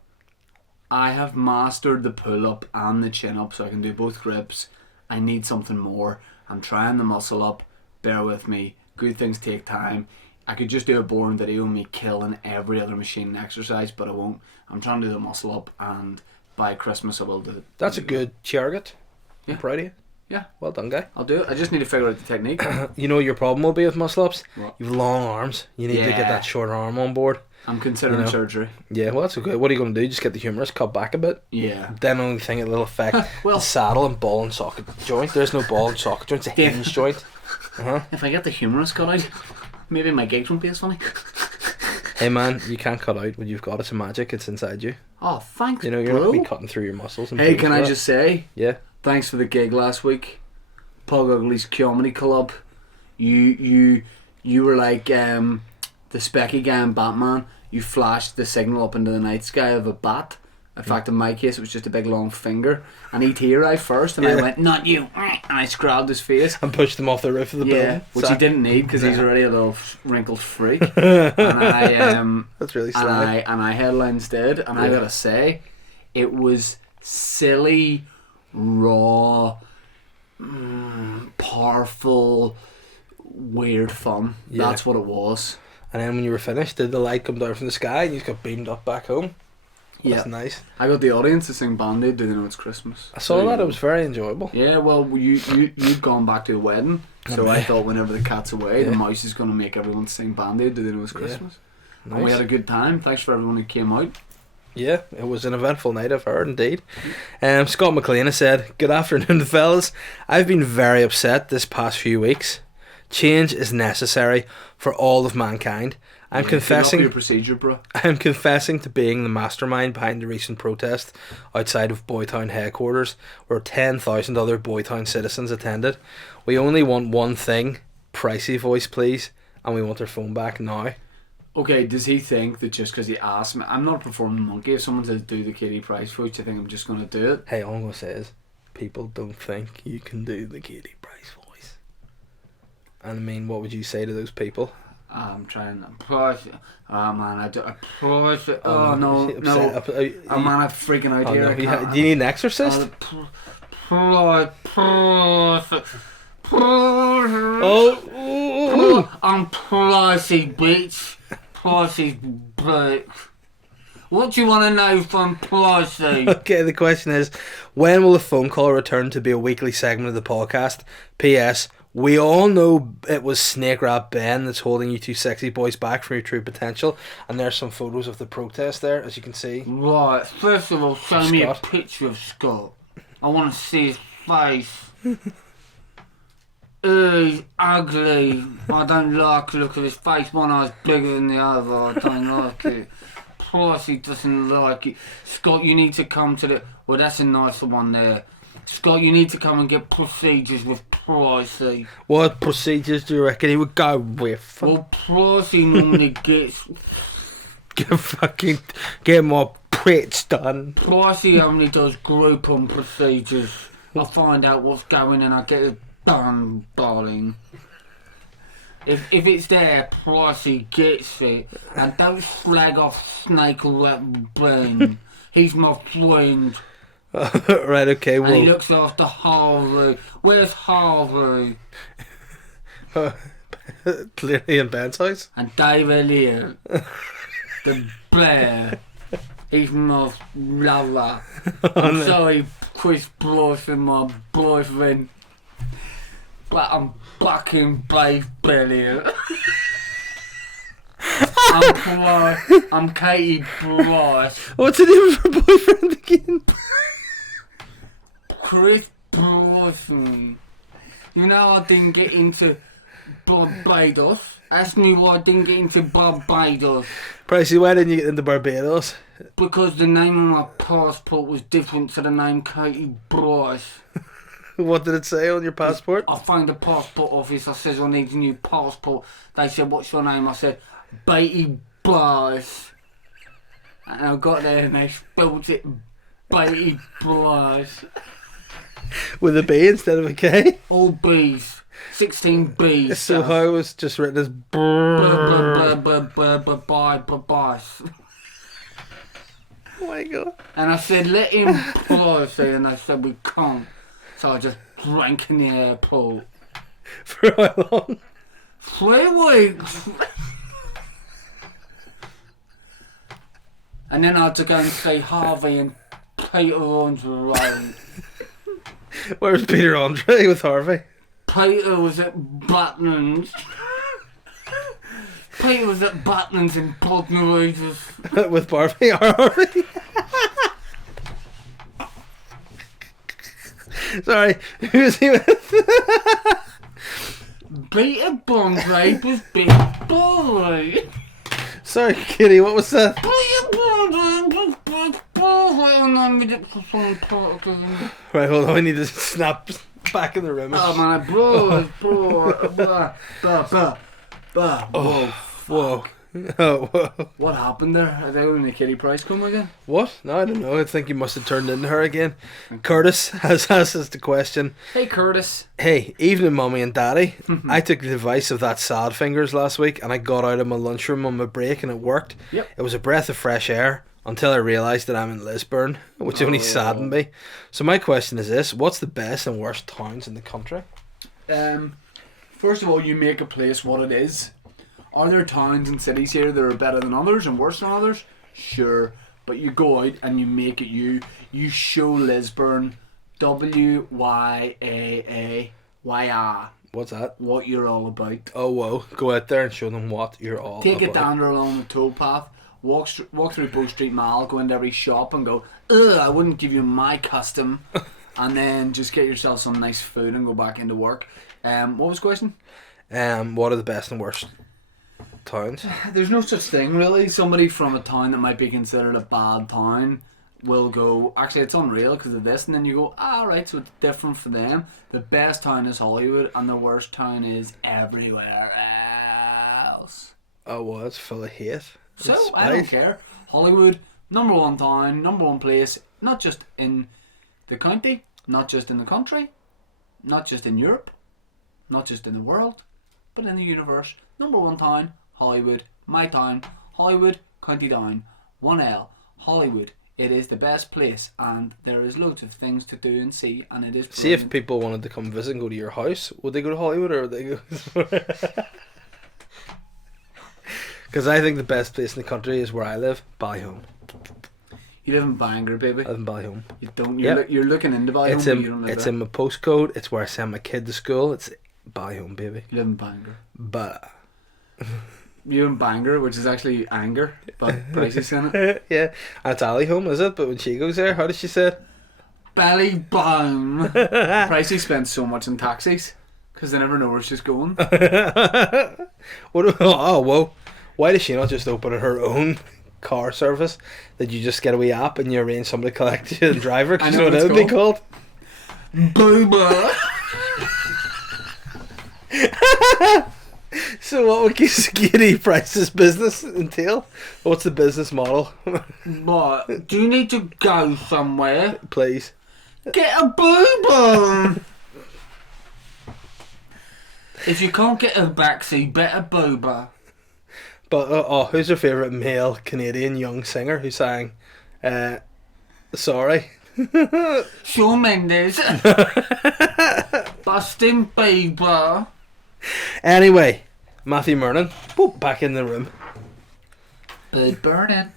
I have mastered the pull up and the chin up, so I can do both grips. I need something more. I'm trying the muscle up. Bear with me. Good things take time. I could just do a boring video of me killing every other machine and exercise, but I won't. I'm trying to do the muscle up, and by Christmas I will do it. That's a good target. Yeah. I'm proud of you. Yeah. Well done, guy. I'll do it. I just need to figure out the technique. You know what your problem will be with muscle ups? What? You've long arms. You need to get Yeah. that short arm on board. I'm considering You know. surgery. Yeah, well, that's okay. What are you going to do? Just get the humerus cut back a bit? Yeah. Then only thing it'll affect Well- the saddle and ball and socket joint. There's no ball and socket joint. It's a Dave. hinge joint. Uh-huh. If I get the humerus cut out, maybe my gigs won't be as funny. Hey man, you can't cut out what you've got. It's a magic. It's inside you. Oh, thanks, You know, you're bro. not going to be cutting through your muscles. And Hey, things can I like that. just say, Yeah. thanks for the gig last week. Pug Ugly's Comedy Club. You were like the specky guy in Batman. You flashed the signal up into the night sky of a bat. In fact, in my case, it was just a big long finger. And he arrived first, and I Yeah. went, "Not you!" And I scrubbed his face. And pushed them off the roof of the Yeah, building. which he didn't need because he's Nah. already a little wrinkled freak. And I That's really and sly. I headlined instead, and I Yeah. gotta say, it was silly, raw, powerful, weird fun. Yeah. That's what it was. And then when you were finished, did the light come down from the sky and you just got beamed up back home? Yeah, That's nice. I got the audience to sing Band-Aid. Do they know it's Christmas? I saw that. It was very enjoyable. Yeah, well, you'd gone back to a wedding, so I thought whenever the cat's away, Yeah. the mouse is going to make everyone sing Band-Aid. Do they know it's Yeah. Christmas? Nice. And we had a good time. Thanks for everyone who came out. Yeah, it was an eventful night, I've heard, indeed. Scott McLean has said, "Good afternoon, fellas. I've been very upset this past few weeks. Change is necessary for all of mankind. I'm Good luck with your confessing procedure, bro. I'm confessing to being the mastermind behind the recent protest outside of Boytown headquarters, where 10,000 other Boytown citizens attended. We only want one thing, pricey voice please, and we want our phone back now." Okay, does he think that just because he asked me, I'm not a performing monkey, if someone says do the Katie Price voice, I think I'm just going to do it? Hey, all I'm going to say is, people don't think you can do the Katie Price voice. And I mean, what would you say to those people? I'm trying to price it. Oh man, I price it. Oh no, Upset- no. up- Oh man, I'm freaking out oh, here. no, I can't. do you need an exorcist? Price it. Oh, I'm pricey, bitch. Pricey, bitch. What do you want to know from pricey? okay, the question is, when will the phone call return to be a weekly segment of the podcast? P.S. We all know it was Snake Rat Ben that's holding you two sexy boys back from your true potential. And there's some photos of the protest there, as you can see. Right, first of all, show me a Scott. picture of Scott. I want to see his face. He's ugly. I don't like the look of his face. One eye's bigger than the other. I don't like it. Pricey doesn't like it. Scott, you need to come to the... Well, that's a nicer one there. Scott, you need to come and get procedures with Pricey. What procedures do you reckon he would go with? Well, Pricey normally gets... Get more prits done. Pricey only does Groupon procedures. I find out what's going and I get it done, darling. If it's there, Pricey gets it. And don't slag off Snake or that brain. He's my friend. Right, okay, And he well, looks after Harvey. Where's Harvey? clearly in Ben's house. And Dave Elliott. The bear. He's my lover. I'm sorry, Chris Bryson, my boyfriend. But I'm fucking Dave Elliott. I'm Katie Bryce. What's the name of her boyfriend again? Chris Bryson. You know I didn't get into Barbados. Ask me why I didn't get into Barbados. Pricey, why didn't you get into Barbados? Because the name of my passport was different to the name Katie Bryce. What did it say on your passport? I phoned the passport office. I said I need a new passport. They said, what's your name? I said, Beatty Bryce. And I got there and they spelled it Beatty Bryce. With a B instead of a K? All B's. 16 B's. So how it was just written as Bye. Oh my god. And I said, let him price it. And they said, we can't. So I just drank in the airport. For how long? 3 weeks. And then I had to go and see Harvey and Peter on the road. Where was Peter Andre with Harvey? Peter was at Butlins. Peter was at Butlins in Bognor Regis. With Barbie or Harvey? Sorry, who's he with? Peter Bondray was big boy. Sorry, Kitty, what was that? Peter Bondray was big boy. And I made it for some talking. Right, hold on, I need to snap back in the room. Oh man, bro. Oh, whoa. Oh, whoa. What happened there? Are they letting the Kitty Price come again? What? No, I don't know. I think you must have turned into her again. Curtis has asked us the question. Hey Curtis. Hey, evening mummy and daddy. I took the advice of that sad fingers last week and I got out of my lunchroom on my break and it worked. Yep. It was a breath of fresh air until I realised that I'm in Lisburn, which only saddened me. So my question is this: what's the best and worst towns in the country? First of all, you make a place what it is. Are there towns and cities here that are better than others and worse than others? Sure. But you go out and you make it you. You show Lisburn, WYAAYR, What's that? what you're all about. Oh, whoa. Go out there and show them what you're all Take about. it down there along the towpath. Walk through Bow Street Mall, go into every shop and go, ugh, I wouldn't give you my custom. And then just get yourself some nice food and go back into work. What was the question? What are the best and worst towns? There's no such thing really. Somebody from a town that might be considered a bad town will go, actually it's unreal because of this, and then you go, right, so it's different for them. The best town is Hollywood and the worst town is everywhere else. Oh, well, it's full of hate. So It's I don't spite. care. Hollywood, number one town, number one place, not just in the county, not just in the country, not just in Europe, not just in the world, but in the universe. Number one town, Hollywood. My town, Hollywood, County Down. 1L, Hollywood. It is the best place and there is loads of things to do and see, and it is See, if brilliant. people wanted to come visit and go to your house, would they go to Hollywood or would they go... Because I think the best place in the country is where I live, Ballyhome. You live in Bangor, baby. I live in Ballyhome. You don't. You're, Yep. you're looking into Ballyhome, It's but you don't live it's there. in my postcode. It's where I send my kid to school. It's Ballyhome, baby. You live in Bangor. But You live in Bangor, which is actually anger, but Pricey's in it. yeah, and it's Allyhome, is it? But when she goes there, how does she say it? Belly bum. Pricey spends so much in taxis because they never know where she's going. What? Oh, whoa! Why does she not just open her own car service that you just get a wee app and you arrange somebody to collect you and drive her? I Cause know you know what what it's it would be called? Booba. So what would Kitty Price's business entail? What's the business model? But do you need to go somewhere? Please. Get a booba. If you can't get a backseat, better booba. But who's your favourite male Canadian young singer who sang Sorry? Shawn Mendes. Bustin' Bieber. Anyway, Matthew Mernon, back in the room. Bird burning.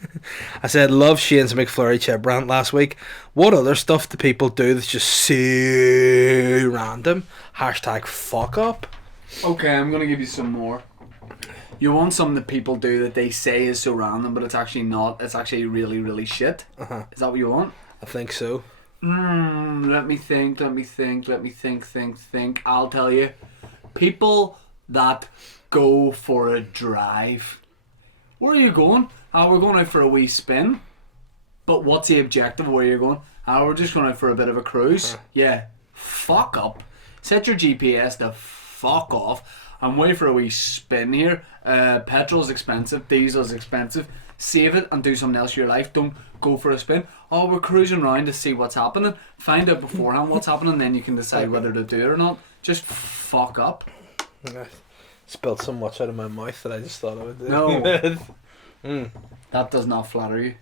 I said, love Shane's McFlurry chip rant last week. What other stuff do people do that's just so random? Hashtag fuck up. Okay, I'm gonna give you some more. You want something that people do that they say is so random, but it's actually not. It's actually really, really shit. Is that what you want? I think so. Let me think. I'll tell you. People that go for a drive. Where are you going? We're going out for a wee spin. But what's the objective of where you're going? We're just going out for a bit of a cruise. Yeah. Fuck up. Set your GPS to fuck off. I'm waiting for a wee spin here. Petrol's expensive. Diesel's expensive. Save it and do something else with your life. Don't go for a spin. We're cruising around to see what's happening. Find out beforehand what's happening, then you can decide whether to do it or not. Just fuck up. I spilled so much out of my mouth that I just thought I would do. No. That does not flatter you.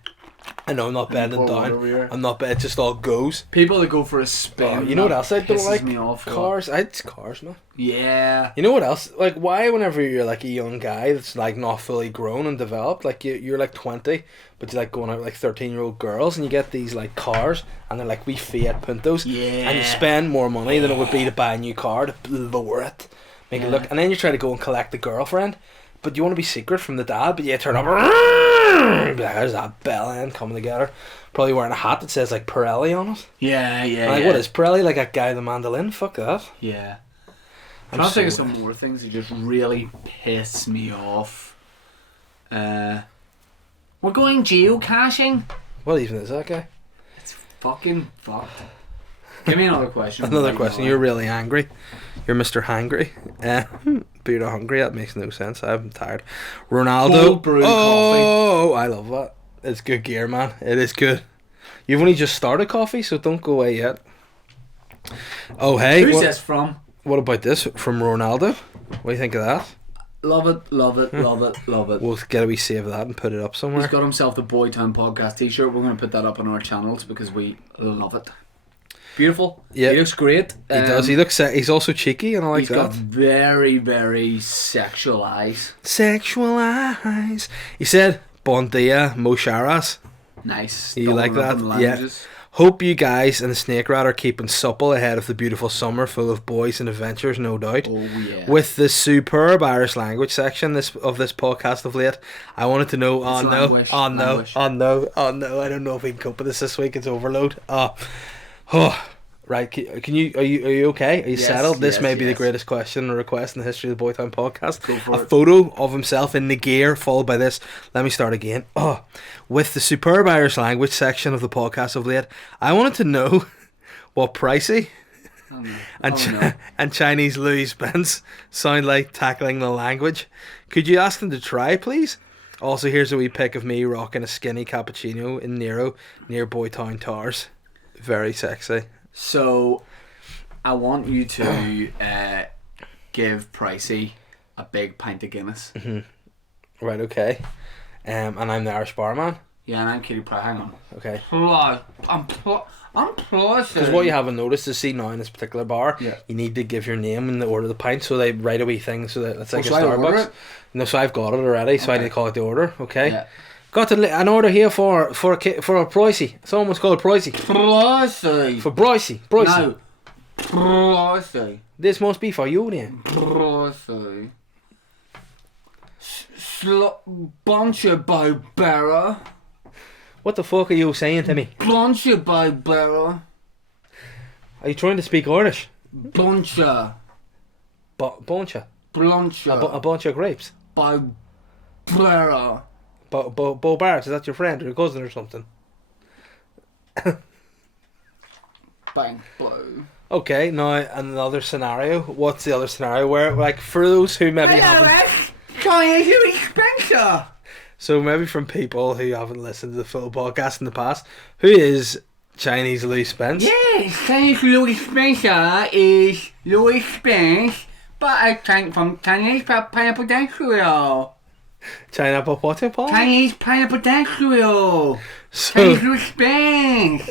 I know, I'm not bending Pour water down. over here. I'm not it just all goes. People that go for a spin. You know what else I don't pisses like? me off. Cars. It's cars, man. Yeah. You know what else? Like, why whenever you're like a young guy that's like not fully grown and developed, like you're like 20, but you're like going out with like 13-year-old girls and you get these like cars and they're like wee Fiat Puntos. Yeah. And you spend more money than it would be to buy a new car to lower it, make it look, and then you try to go and collect the girlfriend, but you want to be secret from the dad, but you turn up, be like, there's that bell end coming together. Probably wearing a hat that says like Pirelli on it. Yeah. Like, what is Pirelli? Like that guy with the mandolin? Fuck that. Yeah. I'm I'm trying to think of so- some more things that just really piss me off. We're going geocaching. What even is that guy? It's fucking fucked. Give me another question. Another Right question. now. You're really angry. You're Mr. Hangry. But you're not hungry. That makes no sense. I'm tired. Ronaldo. Cold brew Oh, I love that. It's good gear, man. It is good. You've only just started coffee, so don't go away yet. Oh, hey. Who's this from? What about this from Ronaldo? What do you think of that? Love it. We'll get a wee save of that and put it up He's somewhere. got himself the Boytown Podcast t-shirt. We're going to put that up on our channels because we love it. Beautiful. Yeah. He looks great. He does. He looks. He's also cheeky, and I like He's that. got very, very sexual eyes. Sexual eyes. He said, "Bon dia, Mosharas." Nice. You like Doubling up that? on Yeah. languages. Hope you guys and the Snake Rat are keeping supple ahead of the beautiful summer full of boys and adventures, no doubt. Oh yeah. With the superb Irish language section of this podcast of late, I wanted to know. Languish. I don't know if we can cope with this week. It's overload. Right. Can you? Are you okay? Are you Yes, settled? This yes, may be the yes. greatest question or request in the history of the Boytown podcast. Go for A it. photo of himself in the gear, followed by this. Let me start again. With the superb Irish language section of the podcast of late, I wanted to know what pricey Oh, no. and Oh, no. and Chinese Louis Spence sound like tackling the language. Could you ask them to try, please? Also, here's a wee pic of me rocking a skinny cappuccino in Nero near Boytown Towers. Very sexy. So, I want you to give Pricey a big pint of Guinness. Right, okay. And I'm the Irish barman. Yeah, and I'm Kitty Pry. Hang on. Okay. I'm Pricey. Because what you haven't noticed is, see now in this particular bar, Yeah. you need to give your name and the order of the pint, so they write a wee thing so that it's like Oh, a so I order Starbucks. it? No, so I've got it already, so I Okay. need to call it the order. Okay. Yeah. Got an order here for a pricey. Someone's called pricey. Pricey. For pricey. Pricey. No. Pricey. This must be for you then. Pricey. Bunch of Bobera. What the fuck are you saying to me? Bunch of Bobera. Are you trying to speak Irish? Bunch of. Bunch of? Bunch A of. bunch of grapes? Bobera. Bo Barrett, is that your friend or your cousin or something? Bang. Blow. Okay, now another scenario. What's the other scenario where, like, for those who maybe haven't... Chinese Louis Spencer. So maybe from people who haven't listened to the full podcast in the past, who is Chinese Louis Spence? Yes, Chinese Louis Spencer is Louis Spence, From Chinese pineapple dance Pineapple what, Paul? Chinese pineapple dance Chinese So, loose Spence.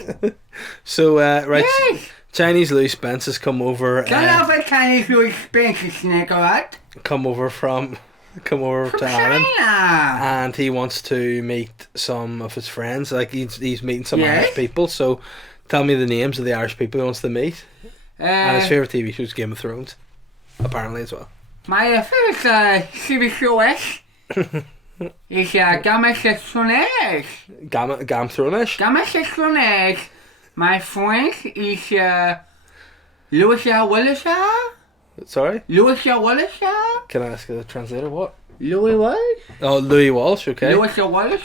right. Yes. Chinese Louis Spence has come over. Don't have a Chinese loose Spence, you snake, alright? Come over From to Ireland, China. and he wants to meet some of his friends. Like he's meeting some Yes. Irish people. So, tell me the names of the Irish people he wants to meet. And his favorite TV show is Game of Thrones, apparently as well. My favorite TV show is Game of Thrones. Gam Throne-ish. Game of Thrones. My friend is Louis Wallace. Sorry, Louis Wallace. can I ask the translator what? Louis what? Oh, Louis Walsh. Okay. Louis Wallace.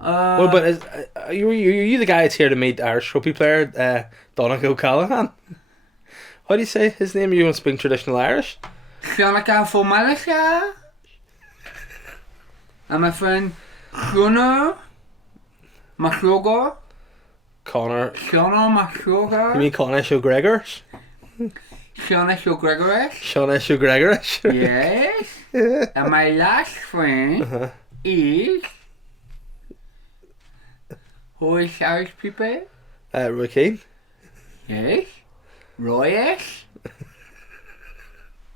Well, but are you the guy that's here to meet Irish rugby player Donegal Callahan? How do you say his name? You want to speak traditional Irish? Seneca Formalica. And my friend Connor McGregor. Connor. McGregor. You mean Connor O'Gregor? Sean Gregor. Sean O'Gregor? Yes. And my last friend is. Who is Irish people? Roy Keane. Yes. Royish.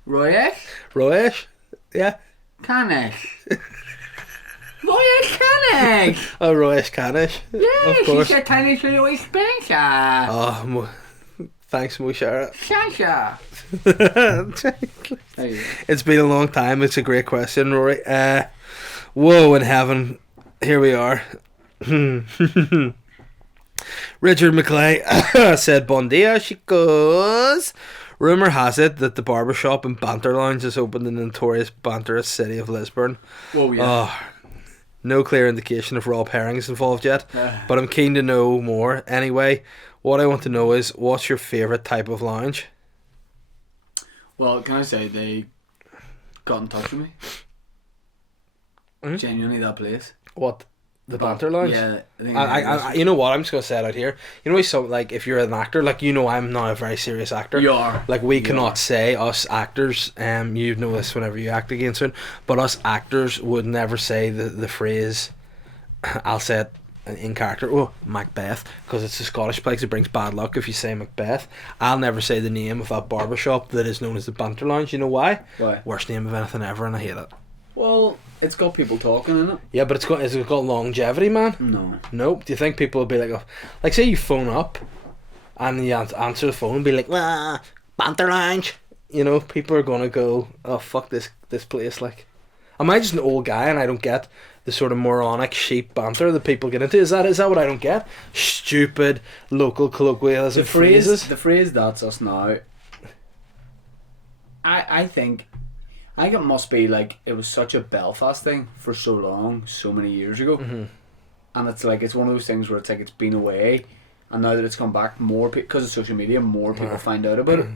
Royish. Royish? Yeah. Canish. Royish Canish. Oh, Royish Canish. Yes, Of course. he's a tiny Louis Spencer. Oh, thanks, Mo Shara. Sansa. There you go. It's been a long time. It's a great question, Rory. Whoa, in heaven. Here we are. Richard McLean said, Bon dia, chicos. Rumour has it that the barbershop and banter lounge is opened in the notorious banterous city of Lisburn. Oh, yeah. Oh, no clear indication of Rob Herring's involved yet, but I'm keen to know more. Anyway, what I want to know is, what's your favourite type of lounge? Well, can I say they got in touch with me? Genuinely, that place. What? The banter lounge? Yeah. I think I you know what? I'm just gonna say it out here. You know, so like if you're an actor, like I'm not a very serious actor. You are. Like we cannot say us actors. You know this whenever you act against it, but us actors would never say the phrase. I'll say it in character. Oh, Macbeth, because it's a Scottish place. It brings bad luck if you say Macbeth. I'll never say the name of that barbershop that is known as the banter lounge. You know why? Why? Worst name of anything ever, and I hate it. Well, it's got people talking in it. Yeah, but has it got longevity, man? No. Nope. Do you think people will be like, oh, like say you phone up and you answer the phone and be like, banter lounge? You know, people are gonna go, oh fuck this place. Like, am I just an old guy and I don't get the sort of moronic sheep banter that people get into? Is that what I don't get? Stupid local colloquialism phrases. The phrase that's us now. I think it must be like it was such a Belfast thing for so long, so many years ago, and it's like it's one of those things where it's like it's been away, and now that it's come back, more because of social media, more people find out about it.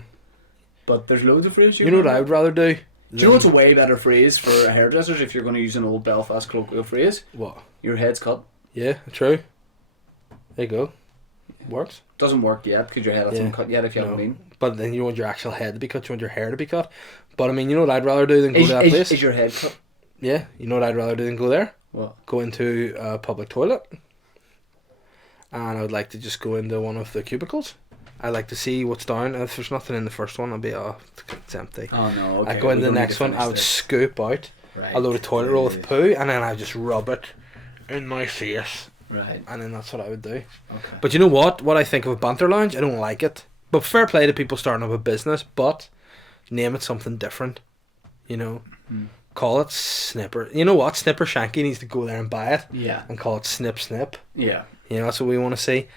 But there's loads of phrases. You know what I would rather do? Do you know what's a way better phrase for hairdressers if you're going to use an old Belfast colloquial phrase? What? Your head's cut. Yeah, true. There you go. Works. Doesn't work yet because your head hasn't been cut yet if you haven't been. But then you want your actual head to be cut, you want your hair to be cut. But I mean, you know what I'd rather do than go to that place? Is your head cut? Yeah, you know what I'd rather do than go there? What? Go into a public toilet. And I would like to just go into one of the cubicles. I like to see what's down. If there's nothing in the first one, I'll be, it's empty. Oh no, okay. I'd go into the next one, I would scoop out Right. a load of toilet roll with poo, and then I'd just rub it in my face. Right. And then that's what I would do. Okay. But you know what? What I think of a banter lounge, I don't like it. But fair play to people starting up a business, but name it something different. You know? Call it Snipper. You know what? Snipper Shanky needs to go there and buy it. Yeah. And call it Snip Snip. Yeah. You know, that's what we want to see.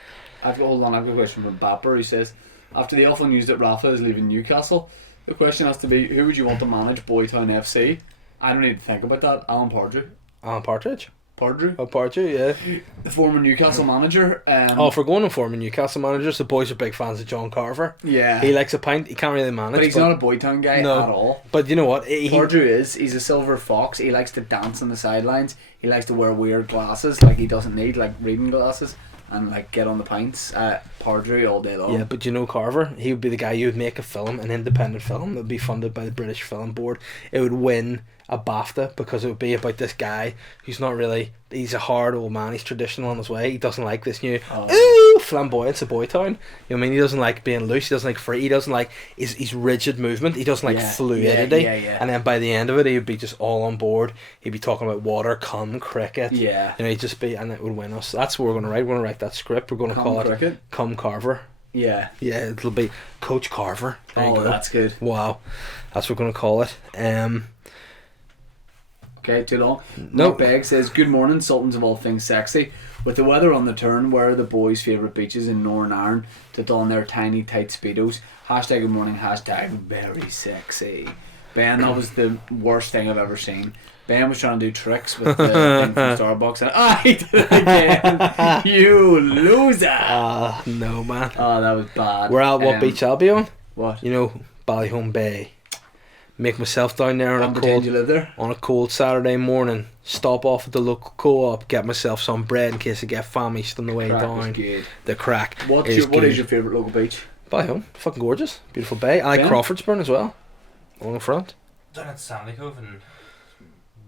Hold on, I've got a question from Bapper. He says, after the awful news that Rafa is leaving Newcastle, the question has to be, who would you want to manage Boytown FC? I don't need to think about that. Alan Pardrew. Alan Partridge? Pardrew? Oh, Partridge, yeah. The former Newcastle manager. If we're going on former Newcastle managers, the boys are big fans of John Carver. Yeah. He likes a pint. He can't really manage. But he's not a Boytown guy at all. But you know what? Pardrew is. He's a silver fox. He likes to dance on the sidelines. He likes to wear weird glasses like he doesn't need, like reading glasses. and like get on the pints at Pardry all day long. Yeah, but you know Carver, he would be the guy who would make a film, an independent film that would be funded by the British Film Board. It would win a BAFTA because it would be about this guy who's not really, he's a hard old man, he's traditional in his way, he doesn't like this new flamboyance of Boy Town. You know what I mean? He doesn't like being loose, he doesn't like free, he doesn't like his rigid movement, he doesn't like fluidity. And then by the end of it, he would be just all on board. He'd be talking about water, cum, cricket. Yeah. You know, he'd just be, and it would win us. That's what we're going to write. We're going to write that script. We're going to call cricket? it Cum Carver. Yeah. Yeah, it'll be Coach Carver. There you go. That's good. Wow. That's what we're going to call it. Okay, too long. Nope. Mark Begg says, good morning, sultans of all things sexy. With the weather on the turn, where are the boys' favourite beaches in Northern Ireland to don their tiny tight speedos? Hashtag good morning, hashtag very sexy. Ben, that was the worst thing I've ever seen. Ben was trying to do tricks with the thing from Starbucks and he did it again. You loser. No, man. Oh, that was bad. We're at what beach I'll be on? What? You know, Ballyholme Bay. Make myself down there Don't pretend you live there. on a cold Saturday morning. Stop off at the local co-op. Get myself some bread in case I get famished on the way Crack down. is good. The crack. What is your favourite local beach? Ballyholme. Fucking gorgeous. Beautiful bay. I like Yeah. Crawfordsburn as well. On the front. Down at Sandy Cove and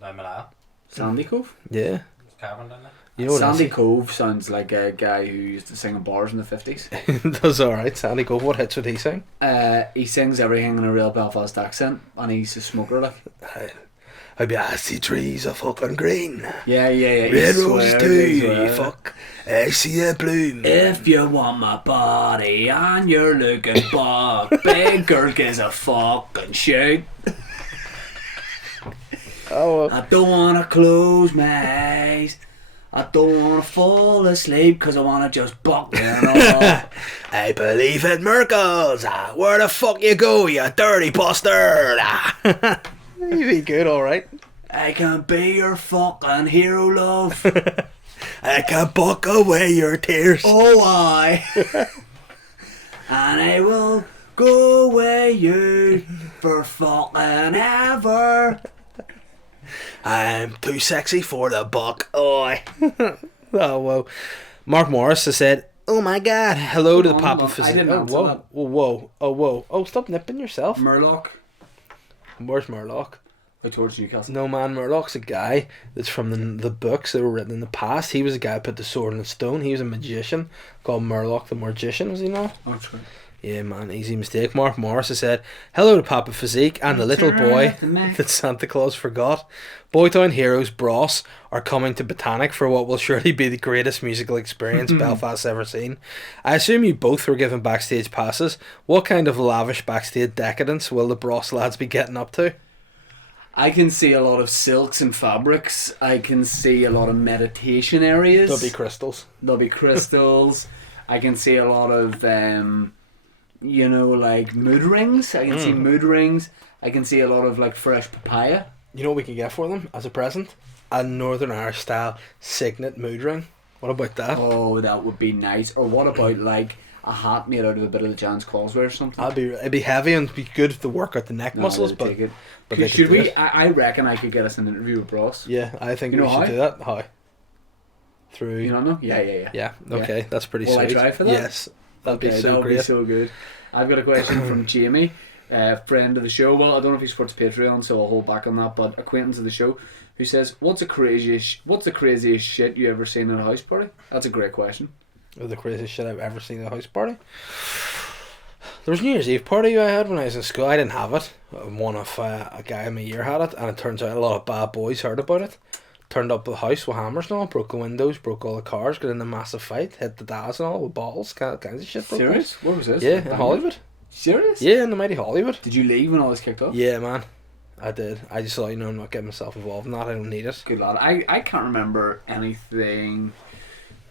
down Malala. Sandy Cove? Yeah. Cameroon down there. You know what Sandy Cove sounds like a guy who used to sing in bars in the 50s. That's alright. Sandy Cove. What hits would he sing? He sings everything in a real Belfast accent, and he's a smoker, like. I see trees are fucking green. Yeah. Red roses too. Fuck. I see a bloom. If you want my body and you're looking buck, big girl gives a fucking shit. Oh, well. I don't wanna close my eyes. I don't wanna fall asleep because I wanna just buck them up. I believe in miracles. Where the fuck you go, you dirty bastard? You be good, alright. I can be your fucking hero, love. I can buck away your tears. Oh, I. And I will go away you for fucking ever. I'm too sexy for the buck. Oh, oh well. Mark Morris has said, "Oh my God, hello to the Papa I didn't Oh, answer whoa, that. whoa. Oh, stop nipping yourself. Murloc. Where's Murloc? Out towards Newcastle. No, man, Murloc's a guy that's from the books that were written in the past. He was a guy who put the sword in the stone. He was a magician called Murloc the Magician, was he not? Oh, true. Yeah, man, easy mistake. Mark Morris has said, hello to Papa Physique and the little boy that Santa Claus forgot. Boytown heroes Bros are coming to Botanic for what will surely be the greatest musical experience Belfast's ever seen. I assume you both were given backstage passes. What kind of lavish backstage decadence will the Bros lads be getting up to? I can see a lot of silks and fabrics. I can see a lot of meditation areas. There'll be crystals. There'll be crystals. I can see a lot of, like mood rings. I can see mood rings. I can see a lot of like fresh papaya. You know what we can get for them as a present? A Northern Irish style signet mood ring. What about that? Oh, that would be nice. Or what about like a hat made out of a bit of the Giant's Causeway or something? It'd be heavy and be good to work out the neck muscles, they'd but take it. but they Should could do we? it. I reckon I could get us an interview with Bros. Yeah, I think You we know should how? do that. How? Through. You don't know? Yeah. Yeah. Okay, that's pretty Will I sweet. try for that? Yes, that'd be so that would great. be so good. I've got a question from Jamie, friend of the show. Well, I don't know if he supports Patreon, so I'll hold back on that. But acquaintance of the show, who says, "What's the craziest shit you ever seen at a house party?" That's a great question. Oh, the craziest shit I've ever seen at a house party. There was a New Year's Eve party I had when I was in school. I didn't have it. One of a guy in my year had it, and it turns out a lot of bad boys heard about it. Turned up the house with hammers and all, broke the windows, broke all the cars, got in a massive fight, hit the dads and all with bottles, kinds of shit. Broke Serious? Where was this? Yeah, in Hollywood. Serious? Yeah, in the mighty Hollywood. Did you leave when all this kicked off? Yeah, man. I did. I just thought, I'm not getting myself involved in that. I don't need it. Good lad. I can't remember anything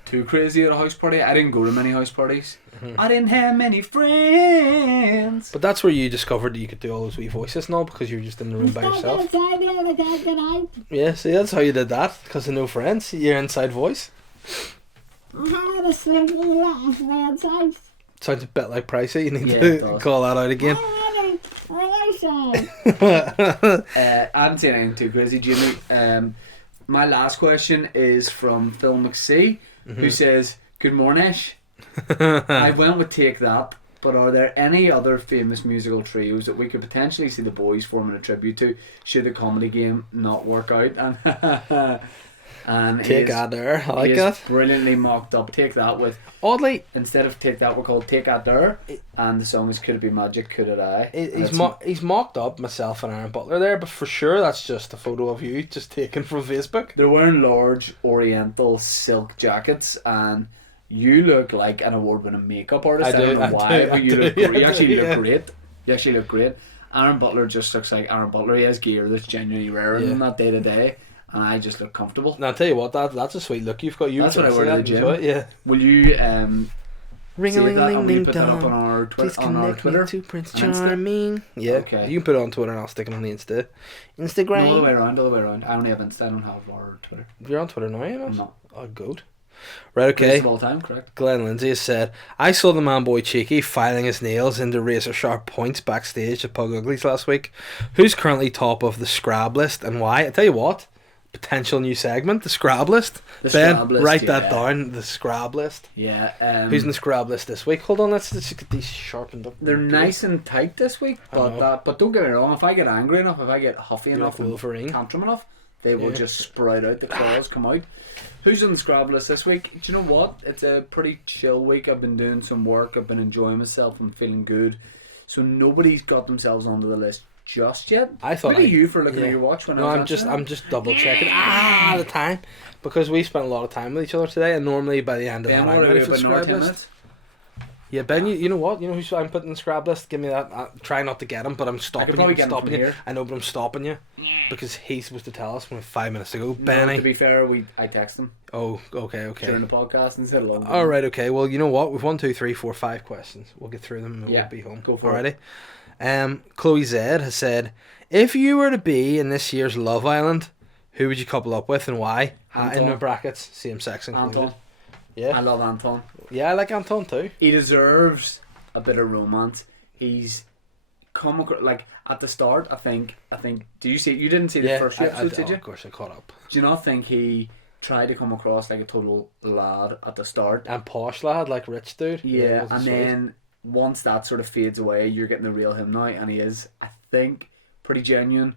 too crazy at a house party. I didn't go to many house parties. I didn't have many friends. But that's where you discovered that you could do all those wee voices and all because you were just in the room by yourself. Yeah, see, that's how you did that. Because of no friends. Your inside voice. Sounds a bit like Pricey. You need Yeah, it to does. call that out again. I haven't seen anything too crazy, Jimmy. My last question is from Phil McSee, who says, Good morning. I went with Take That, but are there any other famous musical trios that we could potentially see the boys forming a tribute to should the comedy game not work out? And Take That there. I like he that. is brilliantly mocked up Take That with, Oddly, instead of Take That, we're called Take That There, and the song is Could It Be Magic, Could It I? he's mocked up myself and Aaron Butler there, but for sure that's just a photo of you just taken from Facebook. They're wearing large oriental silk jackets, and you look like an award-winning makeup artist. I don't know why, but you look great. You actually look great. You actually look great. Aaron Butler just looks like Aaron Butler. He has gear that's genuinely rare in that day to day, and I just look comfortable. Now I'll tell you what, that's a sweet look you've got. That's what I wear to the gym. Enjoy it, yeah. Will you save that and will you Ring-a-ling-ling-ding put that up dong. on our Please Twitter? connect me to Prince and Insta? Charming. Yeah, Okay. you can put it on Twitter and I'll stick it on the Instagram. No, all the way around. I only have Insta. I don't have our Twitter. You're on Twitter now, you know? I'm not. Oh, good. Right, okay. Greatest of all time, correct? Glenn Lindsay has said, I saw the man boy Cheeky filing his nails into razor sharp points backstage at Pug Uglies last week. Who's currently top of the Scrab list and why? I tell you what, potential new segment, the Scrab list. The Ben, Scrab list, write yeah. that down, the Scrab list. Yeah. Who's in the Scrab list this week? Hold on, let's get these sharpened up. They're nice and tight this week, I know. but don't get me wrong. If I get angry enough, if I get huffy You're enough, like Wolverine. and tantrum enough, they will just sprout out. The claws come out. Who's on the Scrab list this week? Do you know what? It's a pretty chill week. I've been doing some work. I've been enjoying myself. I'm feeling good. So nobody's got themselves onto the list just yet. I thought Maybe you for looking at your watch when No, I was I'm just double checking the time because we spent a lot of time with each other today, and normally by the end of Ben, that, I'm what are ready we for the about another Scrab 10 list. minutes? Yeah, Ben, you know what? You know who I'm putting in the Scrab list? Give me that. I try not to get him, but I'm stopping you. probably I'm get him stopping from you. here. I know, but I'm stopping you because he's supposed to tell us from 5 minutes ago. No, Benny. to be fair, I text him Oh, okay. during the podcast and said along. All right, okay. Well, you know what? We've 1, 2, 3, 4, 5 questions. We'll get through them and Yeah, we'll be home. go for it. Alrighty. Chloe Z has said, if you were to be in this year's Love Island, who would you couple up with and why? In Anton. the brackets, same sex included. Anton. Yeah. I love Anton. Yeah, I like Anton too. He deserves a bit of romance. He's come across, like at the start. I think. Do you see? You didn't see the first few episodes, did you? Of course, I caught up. Do you not think he tried to come across like a total lad at the start? And posh lad, like rich dude. Yeah, wasn't and sweet. then once that sort of fades away, you're getting the real him now, and he is, I think, pretty genuine.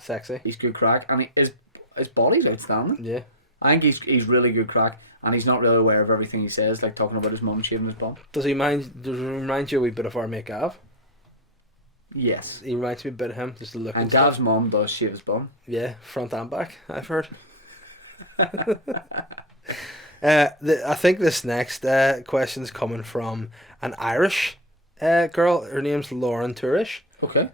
Sexy. He's good crack, and his body's outstanding. Yeah. I think he's really good crack, and he's not really aware of everything he says, like talking about his mum shaving his bum. Does he remind you a wee bit of our mate Gav? Yes. He reminds me a bit of him, just the look And stuff. Gav's mum does shave his bum. Yeah, front and back, I've heard. I think this next question's coming from an Irish girl. Her name's Lauren Tourish. Okay.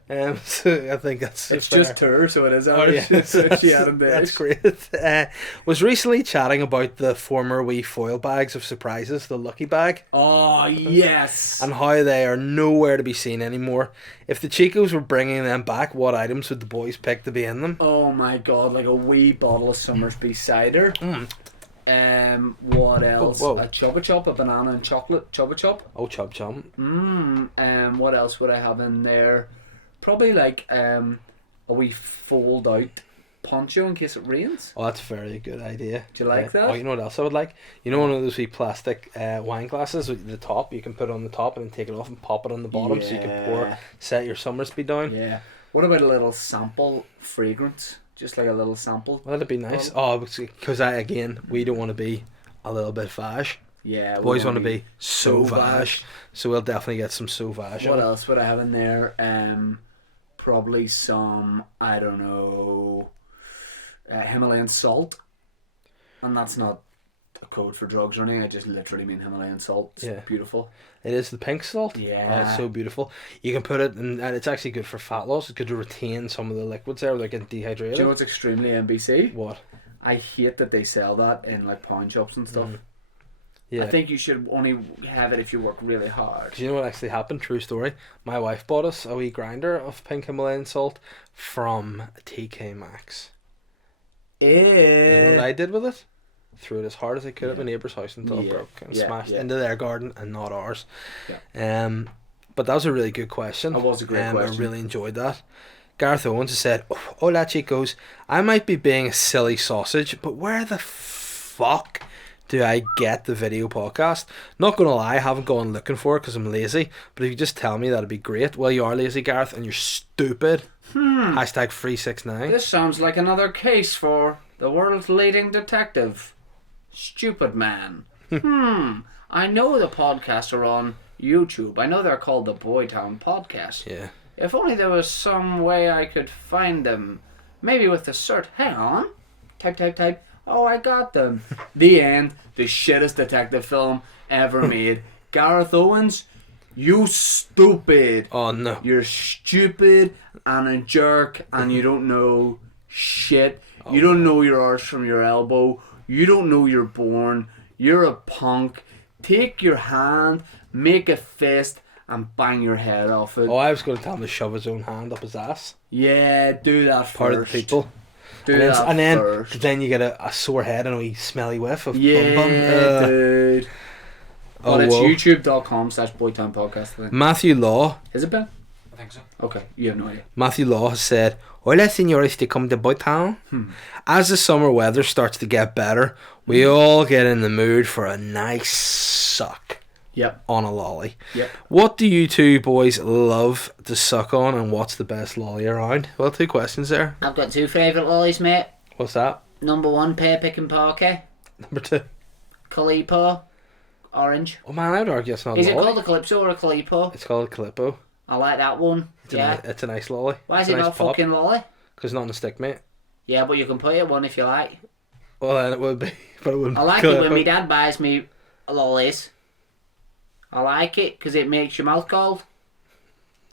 So I think that's It's fair. just her, so it is Oh, Irish. yeah. So she added the That's H. great. Was recently chatting about the former wee foil bags of surprises, the Lucky Bag, Oh, yes. and how they are nowhere to be seen anymore. If the Chicos were bringing them back, what items would the boys pick to be in them? Oh my god, like a wee bottle of Summersby cider. What else? whoa. A Chubba Chop, a banana and chocolate Chubba Chop. Oh, chub chum. What else would I have in there? Probably like a wee fold out poncho in case it rains. Oh, that's a very good idea. Do you like that? Oh, you know what else I would like? You know one of those wee plastic wine glasses with the top? You can put it on the top and then take it off and pop it on the bottom so you can pour, set your Summersby down. Yeah. What about a little sample fragrance? Just like a little sample. Well, that'd be nice. Oh, because we don't want to be a little bit vash. Yeah. Boys want to be so so vash. So we'll definitely get some so vash. What on. else would I have in there? Probably some, I don't know, Himalayan salt. And that's not a code for drugs or anything. I just literally mean Himalayan salt. It's beautiful. It is the pink salt. Yeah. Oh, it's so beautiful. You can put it in, and it's actually good for fat loss. It's good to retain some of the liquids there without getting dehydrated. Do you know what's extremely NBC? What? I hate that they sell that in like pawn shops and stuff. Yeah. I think you should only have it if you work really hard. Do you know what actually happened? True story. My wife bought us a wee grinder of pink Himalayan salt from TK Maxx. You know what I did with it? Threw it as hard as I could at my neighbour's house until it broke and smashed into their garden and not ours. Yeah. But that was a really good question. That was a great question. I really enjoyed that. Gareth Owens has said, Hola chicos, I might be being a silly sausage, but where the fuck do I get the video podcast. Not gonna lie, I haven't gone looking for it because I'm lazy. But if you just tell me, that'd be great. Well, you are lazy, Gareth, and you're stupid. Hashtag 369. This sounds like another case for the world's leading detective. Stupid man. I know the podcasts are on YouTube. I know they're called the Boytown Podcast. Yeah. If only there was some way I could find them. Maybe with the search. Hang on. Type. Oh, I got them. The end. The shittest detective film ever made. Gareth Owens, you stupid. Oh no. You're stupid and a jerk and you don't know shit. You don't know your arse from your elbow. You don't know you're born. You're a punk. Take your hand, make a fist, and bang your head off it. Oh, I was going to tell him to shove his own hand up his ass. Yeah, do that first. Part of the people. Do that first. And then you get a sore head and a wee smelly whiff of Yeah, bum bum. dude. Oh, But it's whoa. youtube.com/Boytown Podcast, I think. Matthew Law. Is it, Ben? I think so. Okay, you have no idea. Matthew Law has said, Hola, senores, to come to Boytown. As the summer weather starts to get better, we all get in the mood for a nice suck Yep. on a lolly. Yep. What do you two boys love to suck on, and what's the best lolly around? Well, 2 questions there. I've got 2 favourite lollies, mate. What's that? Number 1, pear picking parquet. Number 2. Calipo. Orange. Oh man, I would argue it's not Is a it lolly. called a Calypso or a Calipo? It's called a Calippo. I like that one. Yeah. It's a nice lolly. Why is It's it a nice not pop. fucking lolly? Because it's not in a stick, mate. Yeah, but you can put it one if you like. Well, then it would be, but it wouldn't. I like be it when Calippo. my dad buys me lollies. I like it because it makes your mouth cold.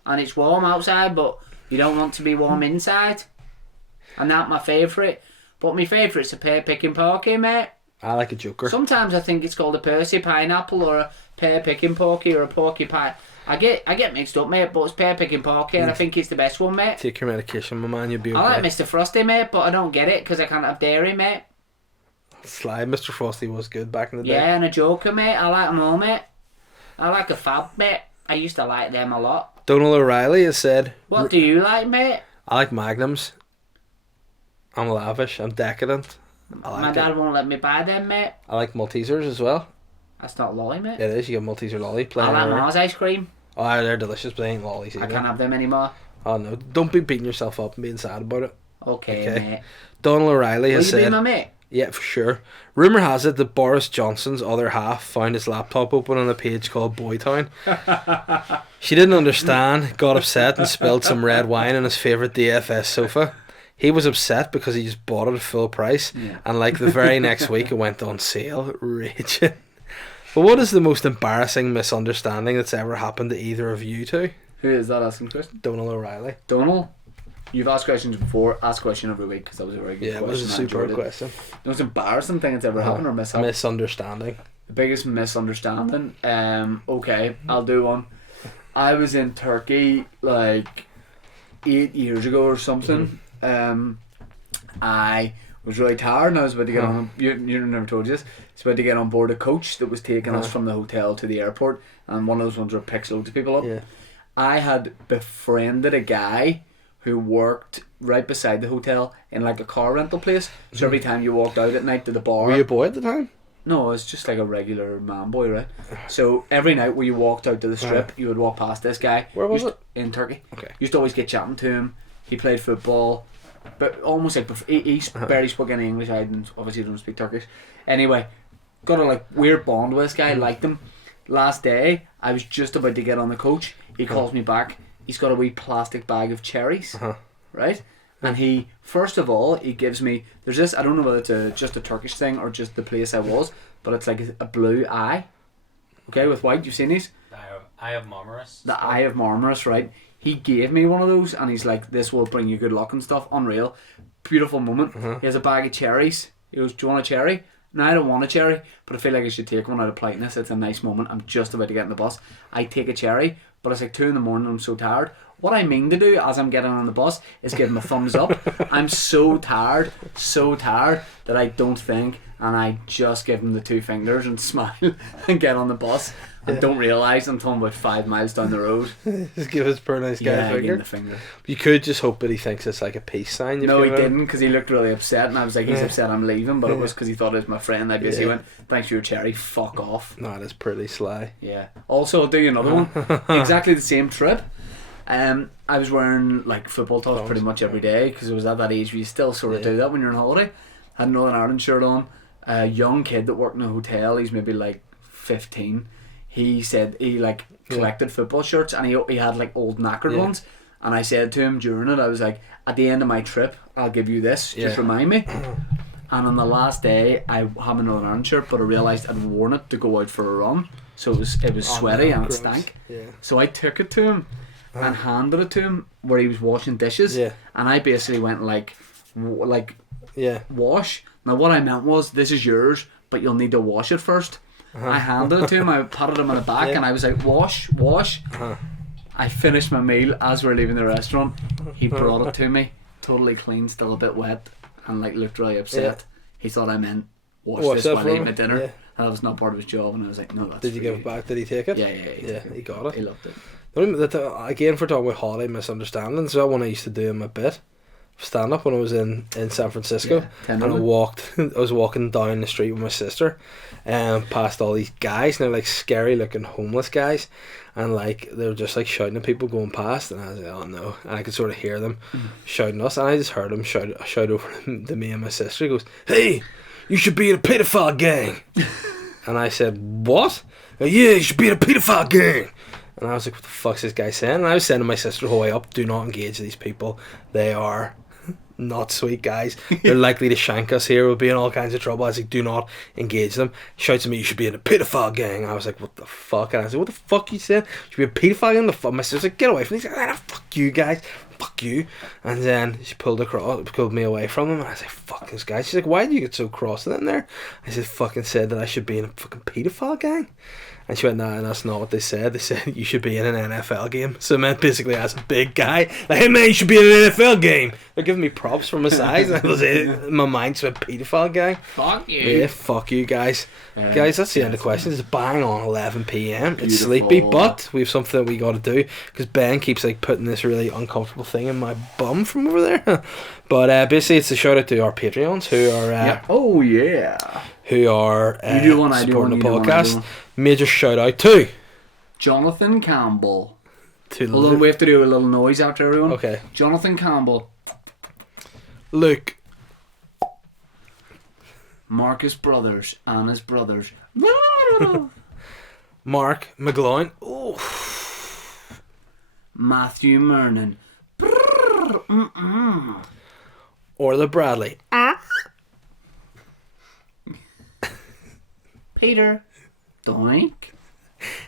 And it's warm outside, but you don't want to be warm inside. And that's my favourite. But my favourite's a pear picking porky, mate. I like a joker. Sometimes I think it's called a Percy pineapple or a pear picking porky or a porky pie. I get mixed up, mate, but it's pear picking porky and I think it's the best one, mate. Take your medication, my man. You'll be okay. I like Mr. Frosty, mate, but I don't get it because I can't have dairy, mate. Sly, Mr. Frosty was good back in the day. Yeah, and a Joker, mate. I like them all, mate. I like a Fab, mate. I used to like them a lot. Donald O'Reilly has said, What do you like, mate? I like Magnums. I'm lavish. I'm decadent. I like My it. dad won't let me buy them, mate. I like Maltesers as well. That's not lolly, mate. It is. You get Malteser lolly. I Playing like around. Mars ice cream. Oh, they're delicious. But they ain't lollies either. I can't have them anymore. Oh no! Don't be beating yourself up and being sad about it. Okay, Okay. mate. Donald O'Reilly Will has you be said, my mate? yeah, for sure. Rumor has it that Boris Johnson's other half found his laptop open on a page called Boytown. She didn't understand, got upset, and spilled some red wine on his favourite DFS sofa. He was upset because he just bought it at full price, and like the very next week it went on sale. Raging. But what is the most embarrassing misunderstanding that's ever happened to either of you two? Who is that asking the question? Donald O'Reilly. Donald. You've asked questions before. Ask a question every week because that was a very good Yeah, it question. was a I super enjoyed it. question. The most embarrassing thing that's ever happened or mishap? Misunderstanding. The biggest misunderstanding. Okay, I'll do one. I was in Turkey like 8 years ago or something. I was really tired and I was about to get on. You never told you this. I was about to get on board a coach that was taking us from the hotel to the airport, and one of those ones where it picks loads of people up. Yeah. I had befriended a guy who worked right beside the hotel in like a car rental place. So every time you walked out at night to the bar, Were you a boy at the time? no, it's just like a regular man boy, right? So every night when you walked out to the strip, you would walk past this guy. Where was Used- it? In Turkey. Okay. Used to always get chatting to him. He played football, but almost like he barely spoke any English. I obviously don't speak Turkish. Anyway, got a like weird bond with this guy. Liked him. Last day, I was just about to get on the coach. He calls me back. He's got a wee plastic bag of cherries, right? And he, first of all, he gives me, there's this, I don't know whether it's just a Turkish thing or just the place I was, but it's like a blue eye, okay, with white. You've seen these? Eye of Marmaris. The Eye of Marmaris, right? He gave me one of those and he's like, this will bring you good luck and stuff. Unreal. Beautiful moment. He has a bag of cherries. He goes, do you want a cherry? No, I don't want a cherry, but I feel like I should take one out of politeness. It's a nice moment. I'm just about to get in the bus. I take a cherry, but it's like 2 a.m. and I'm so tired. What I mean to do as I'm getting on the bus is give him a thumbs up. I'm so tired that I don't think, and I just give him the 2 fingers and smile and get on the bus and don't realise until I'm about 5 miles down the road. Just give his poor nice guy a Give him finger. the finger. You could just hope that he thinks it's like a peace sign. No, he didn't, because he looked really upset, and I was like, he's upset I'm leaving, but it was because he thought it was my friend. I basically went, thanks for your cherry, fuck off. No, that's pretty sly. Yeah. Also, I'll do you another one. Exactly the same trip. I was wearing like football tops pretty much every day because it was at that age where you still sort of do that when you're on holiday. Had a Northern Ireland shirt on. A young kid that worked in a hotel, he's maybe like 15. He said he like collected football shirts, and he had like old knackered ones. And I said to him during it, I was like, at the end of my trip, I'll give you this. Just remind me. And on the last day, I have a Northern Ireland shirt, but I realised I'd worn it to go out for a run. So it was sweaty and it stank. Yeah. So I took it to him and handed it to him where he was washing dishes. Yeah. And I basically went like wash. Now what I meant was, this is yours, but you'll need to wash it first. I handed it to him, I patted him on the back and I was like, wash. I finished my meal as we were leaving the restaurant. He brought it to me, totally clean, still a bit wet, and like looked really upset. He thought I meant wash this while eating my dinner. And that was not part of his job, and I was like, no, that's Did you give it back? Did he take it? Yeah, he got it. He loved it. Again, for talking about holiday misunderstandings, that one I used to do in my bit stand up when I was in San Francisco, and I was walking down the street with my sister, past all these guys, and they're like scary looking homeless guys, and like they were just like shouting at people going past, and I was like, oh no, and I could sort of hear them shouting us, and I just heard them shout over to me and my sister. He goes, "Hey, you should be in a pedophile gang." And I said, "What?" "Yeah, you should be in a pedophile gang." And I was like, what the fuck's this guy saying? And I was saying to my sister the whole way up, do not engage these people. They are not sweet guys. They're likely to shank us here. We'll be in all kinds of trouble. I was like, do not engage them. He shouts at me, you should be in a pedophile gang. I was like, what the fuck? And I was like, what the fuck you saying? You should be a pedophile gang? My sister's like, get away from me. He's like, fuck you guys. Fuck you. And then she pulled me away from him. And I was like, fuck this guy. She's like, why did you get so cross with him there? I said, fucking said that I should be in a fucking pedophile gang. And she went, nah, and that's not what they said. They said you should be in an NFL game. So it meant basically as a big guy, like, hey man, you should be in an NFL game. They're giving me props for my size. And I was in my mind to a pedophile gang. Fuck you. Yeah, fuck you guys. Guys, that's the end of questions. It's bang on 11 p.m. It's Beautiful. sleepy, but we have something that we got to do because Ben keeps like putting this really uncomfortable thing in my bum from over there. But basically, it's a shout out to our Patreons who are oh yeah, who are you do one, I do supporting one, the you do one, I do podcast. one. Major shout out to Jonathan Campbell. to Hold on, we have to do a little noise after everyone. Okay, Jonathan Campbell, Luke, Marcus Brothers, Anna's brothers, Mark McLean, Matthew Mernon, Orla Bradley, Peter Doink.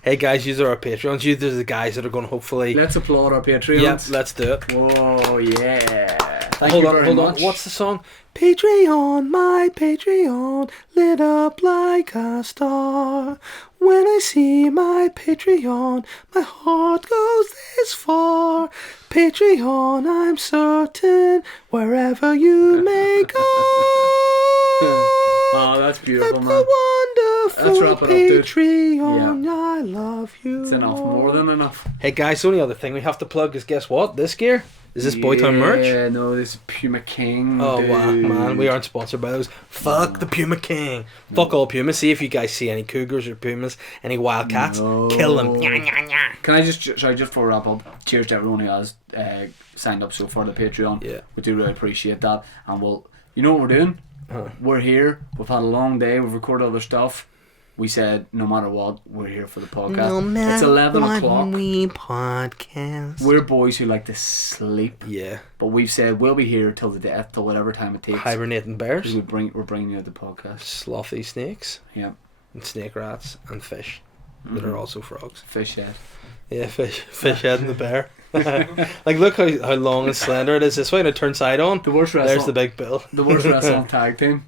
Hey guys, these are our Patreons. These are the guys that are going to hopefully. Let's applaud our Patreons. Yep, let's do it. Whoa, yeah. Thank Hold you on, very hold much. on. What's the song? Patreon, my Patreon, lit up like a star. When I see my Patreon, my heart goes this far. Patreon, I'm certain, wherever you may go. Oh, that's beautiful, At man. the Let's wonderful wrap it up, dude. Patreon, I love you. It's enough, more than enough. Hey guys, the only other thing we have to plug is, guess what? This gear? Is this Boytown merch? Yeah, no, this is Puma King. Oh dude. wow, man, we aren't sponsored by those. Fuck the Puma King. Fuck all Pumas. See if you guys see any cougars or pumas, any wildcats, No. kill them. Can I just before we wrap up, cheers to everyone who has signed up so far to Patreon. Yeah. We do really appreciate that. And you know what we're doing? We're here. We've had a long day. We've recorded other stuff. We said no matter what, we're here for the podcast. It's 11 o'clock. We podcast. We're boys who like to sleep. Yeah. But we've said we'll be here till the death, till whatever time it takes. Hibernating bears, We're bringing you the podcast. slothy snakes, Yeah. and snake rats, and fish that are also frogs. Fish head. Yeah, fish head and the bear. Like, look how long and slender it is this way, and it turns side on. The worst There's wrestling. the big bill. The worst wrestling tag team.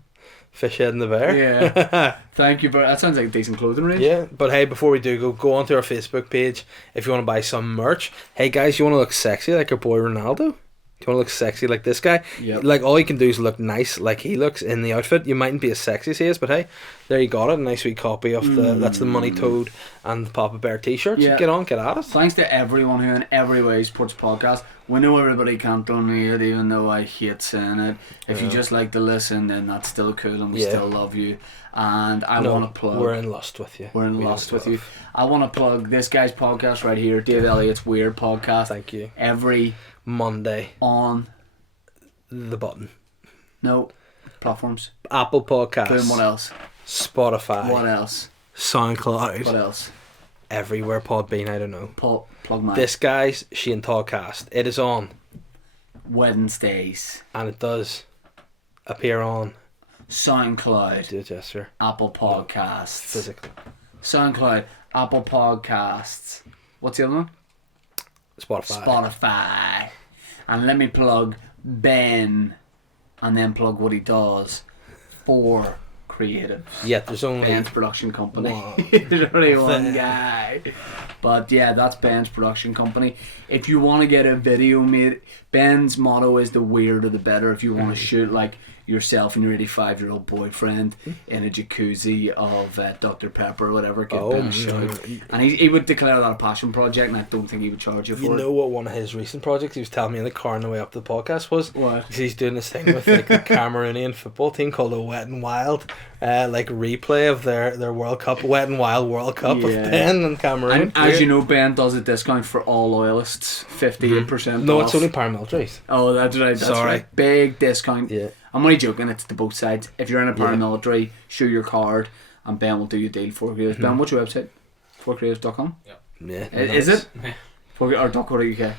Fish head and the bear. Yeah. Thank you very. That sounds like a decent clothing range. Yeah, but hey, before we do go on to our Facebook page if you want to buy some merch. Hey guys, you want to look sexy like your boy Ronaldo? Do you want to look sexy like this guy? Yep. Like, all you can do is look nice like he looks in the outfit. You mightn't be as sexy as he is, but hey, there you got it. A nice wee copy of that's the Money Toad and the Papa Bear t-shirts. Yeah. Get on, get at it. Thanks to everyone who in every way supports podcast. We know everybody can't donate, even though I hate saying it. If you just like to listen, then that's still cool, and we still love you. And I want to plug. We're in lust with you. We're in lust with you. I want to plug this guy's podcast right here, Dave Elliott's Weird Podcast. Thank you. Every Monday on the button. no platforms. Apple Podcasts. Boom. What else? Spotify. What else? SoundCloud. What else? Everywhere Podbean, I don't know. Plug mine. This guy's Shane Toddcast. It is on, Wednesdays. and it does appear on. SoundCloud. Do it, gesture. Apple Podcasts. Physically. SoundCloud. Apple Podcasts. What's the other one? Spotify. And let me plug Ben, and then plug what he does for creatives. Yeah, there's only Ben's production company. one. There's only one guy. But yeah, that's Ben's production company. If you want to get a video made, Ben's motto is the weirder the better. If you want to shoot like yourself and your 85-year-old boyfriend in a jacuzzi of Dr. Pepper or whatever, get Ben a shout. And he would declare that a passion project, and I don't think he would charge you for You it. know what one of his recent projects he was telling me in the car on the way up to the podcast was? What? He's doing this thing with like the Cameroonian football team called a Wet and Wild like replay of their World Cup, Wet and Wild World Cup of Yeah. Ben and Cameroon. And as you know, Ben does a discount for all loyalists, 58% No, off. it's only paramilitaries. Oh, that's right. That's Sorry. right. Big discount. Yeah. I'm only joking. It's to both sides. If you're in a paramilitary, show your card, and Ben will do your deal for creatives. Ben, what's your website? forcreatives.com? Yeah. Is it? Or .co.uk?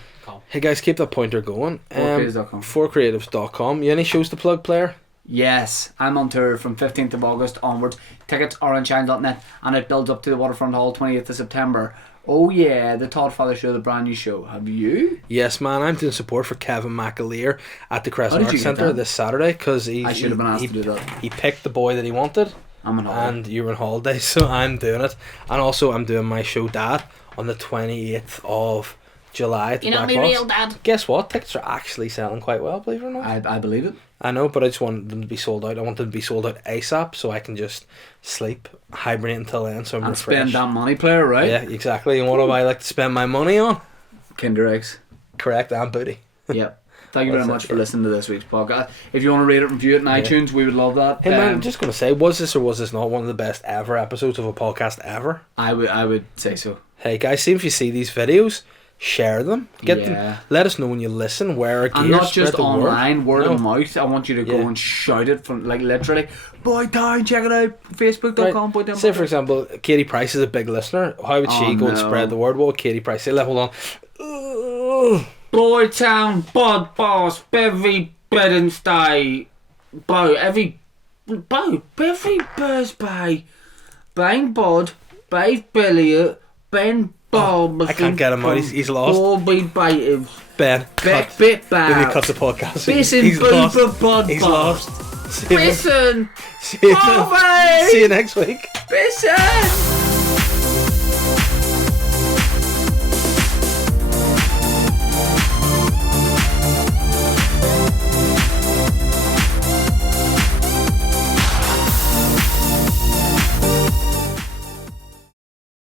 Hey guys, keep that pointer going. Forcreatives.com. Forcreatives.com. You any shows to plug, player? Yes, I'm on tour from 15th of August onwards. Tickets are on shine.net, and it builds up to the Waterfront Hall 28th of September. Oh yeah, the Todd Father Show, the brand new show. Have you? Yes, man. I'm doing support for Kevin McAleer at the How Crescent did Arts you get Centre that? this Saturday because I should have been asked to do that. He picked the boy that he wanted, I'm on holiday. and you were on holiday, so I'm doing it. And also, I'm doing my show Dad on the 28th of July at the You're not Black my Box. real dad. Guess what? Tickets are actually selling quite well, believe it or not. I believe it. I know, but I just want them to be sold out. I want them to be sold out ASAP so I can just sleep, hibernate until then, so I'm And refreshed. spend that money, player, right? Yeah, exactly. And what do I like to spend my money on? Kinder eggs. Correct, and booty. Yep. Thank you very That's much it, for yeah. listening to this week's podcast. If you want to rate it and review it in iTunes, we would love that. Hey man, I'm just going to say, was this or was this not one of the best ever episodes of a podcast ever? I would say so. Hey guys, see if you see these videos, share them, get Yeah. them, let us know when you listen, wear our gear, And not spread just the online, word No. of mouth. I want you to go Yeah. and shout it from, like, literally, boy town, check it out, facebook.com, boy town. Say for example, Katie Price is a big listener. How would she Oh, go and no. spread the word? What would Katie Price say? Hold on. Ugh. Boy town, bod boss, bevy, bed and stay, bow, every birds bay, bang bod, bave Billiot, Ben Bob. I can't get him out. He's lost. Bobby Baitive. Ben, Bit cut. bit We need to bad. cut the podcast. Listen, He's lost. booba bod He's boss. lost. See you, Listen, see you, Bobby. see you next week. Listen.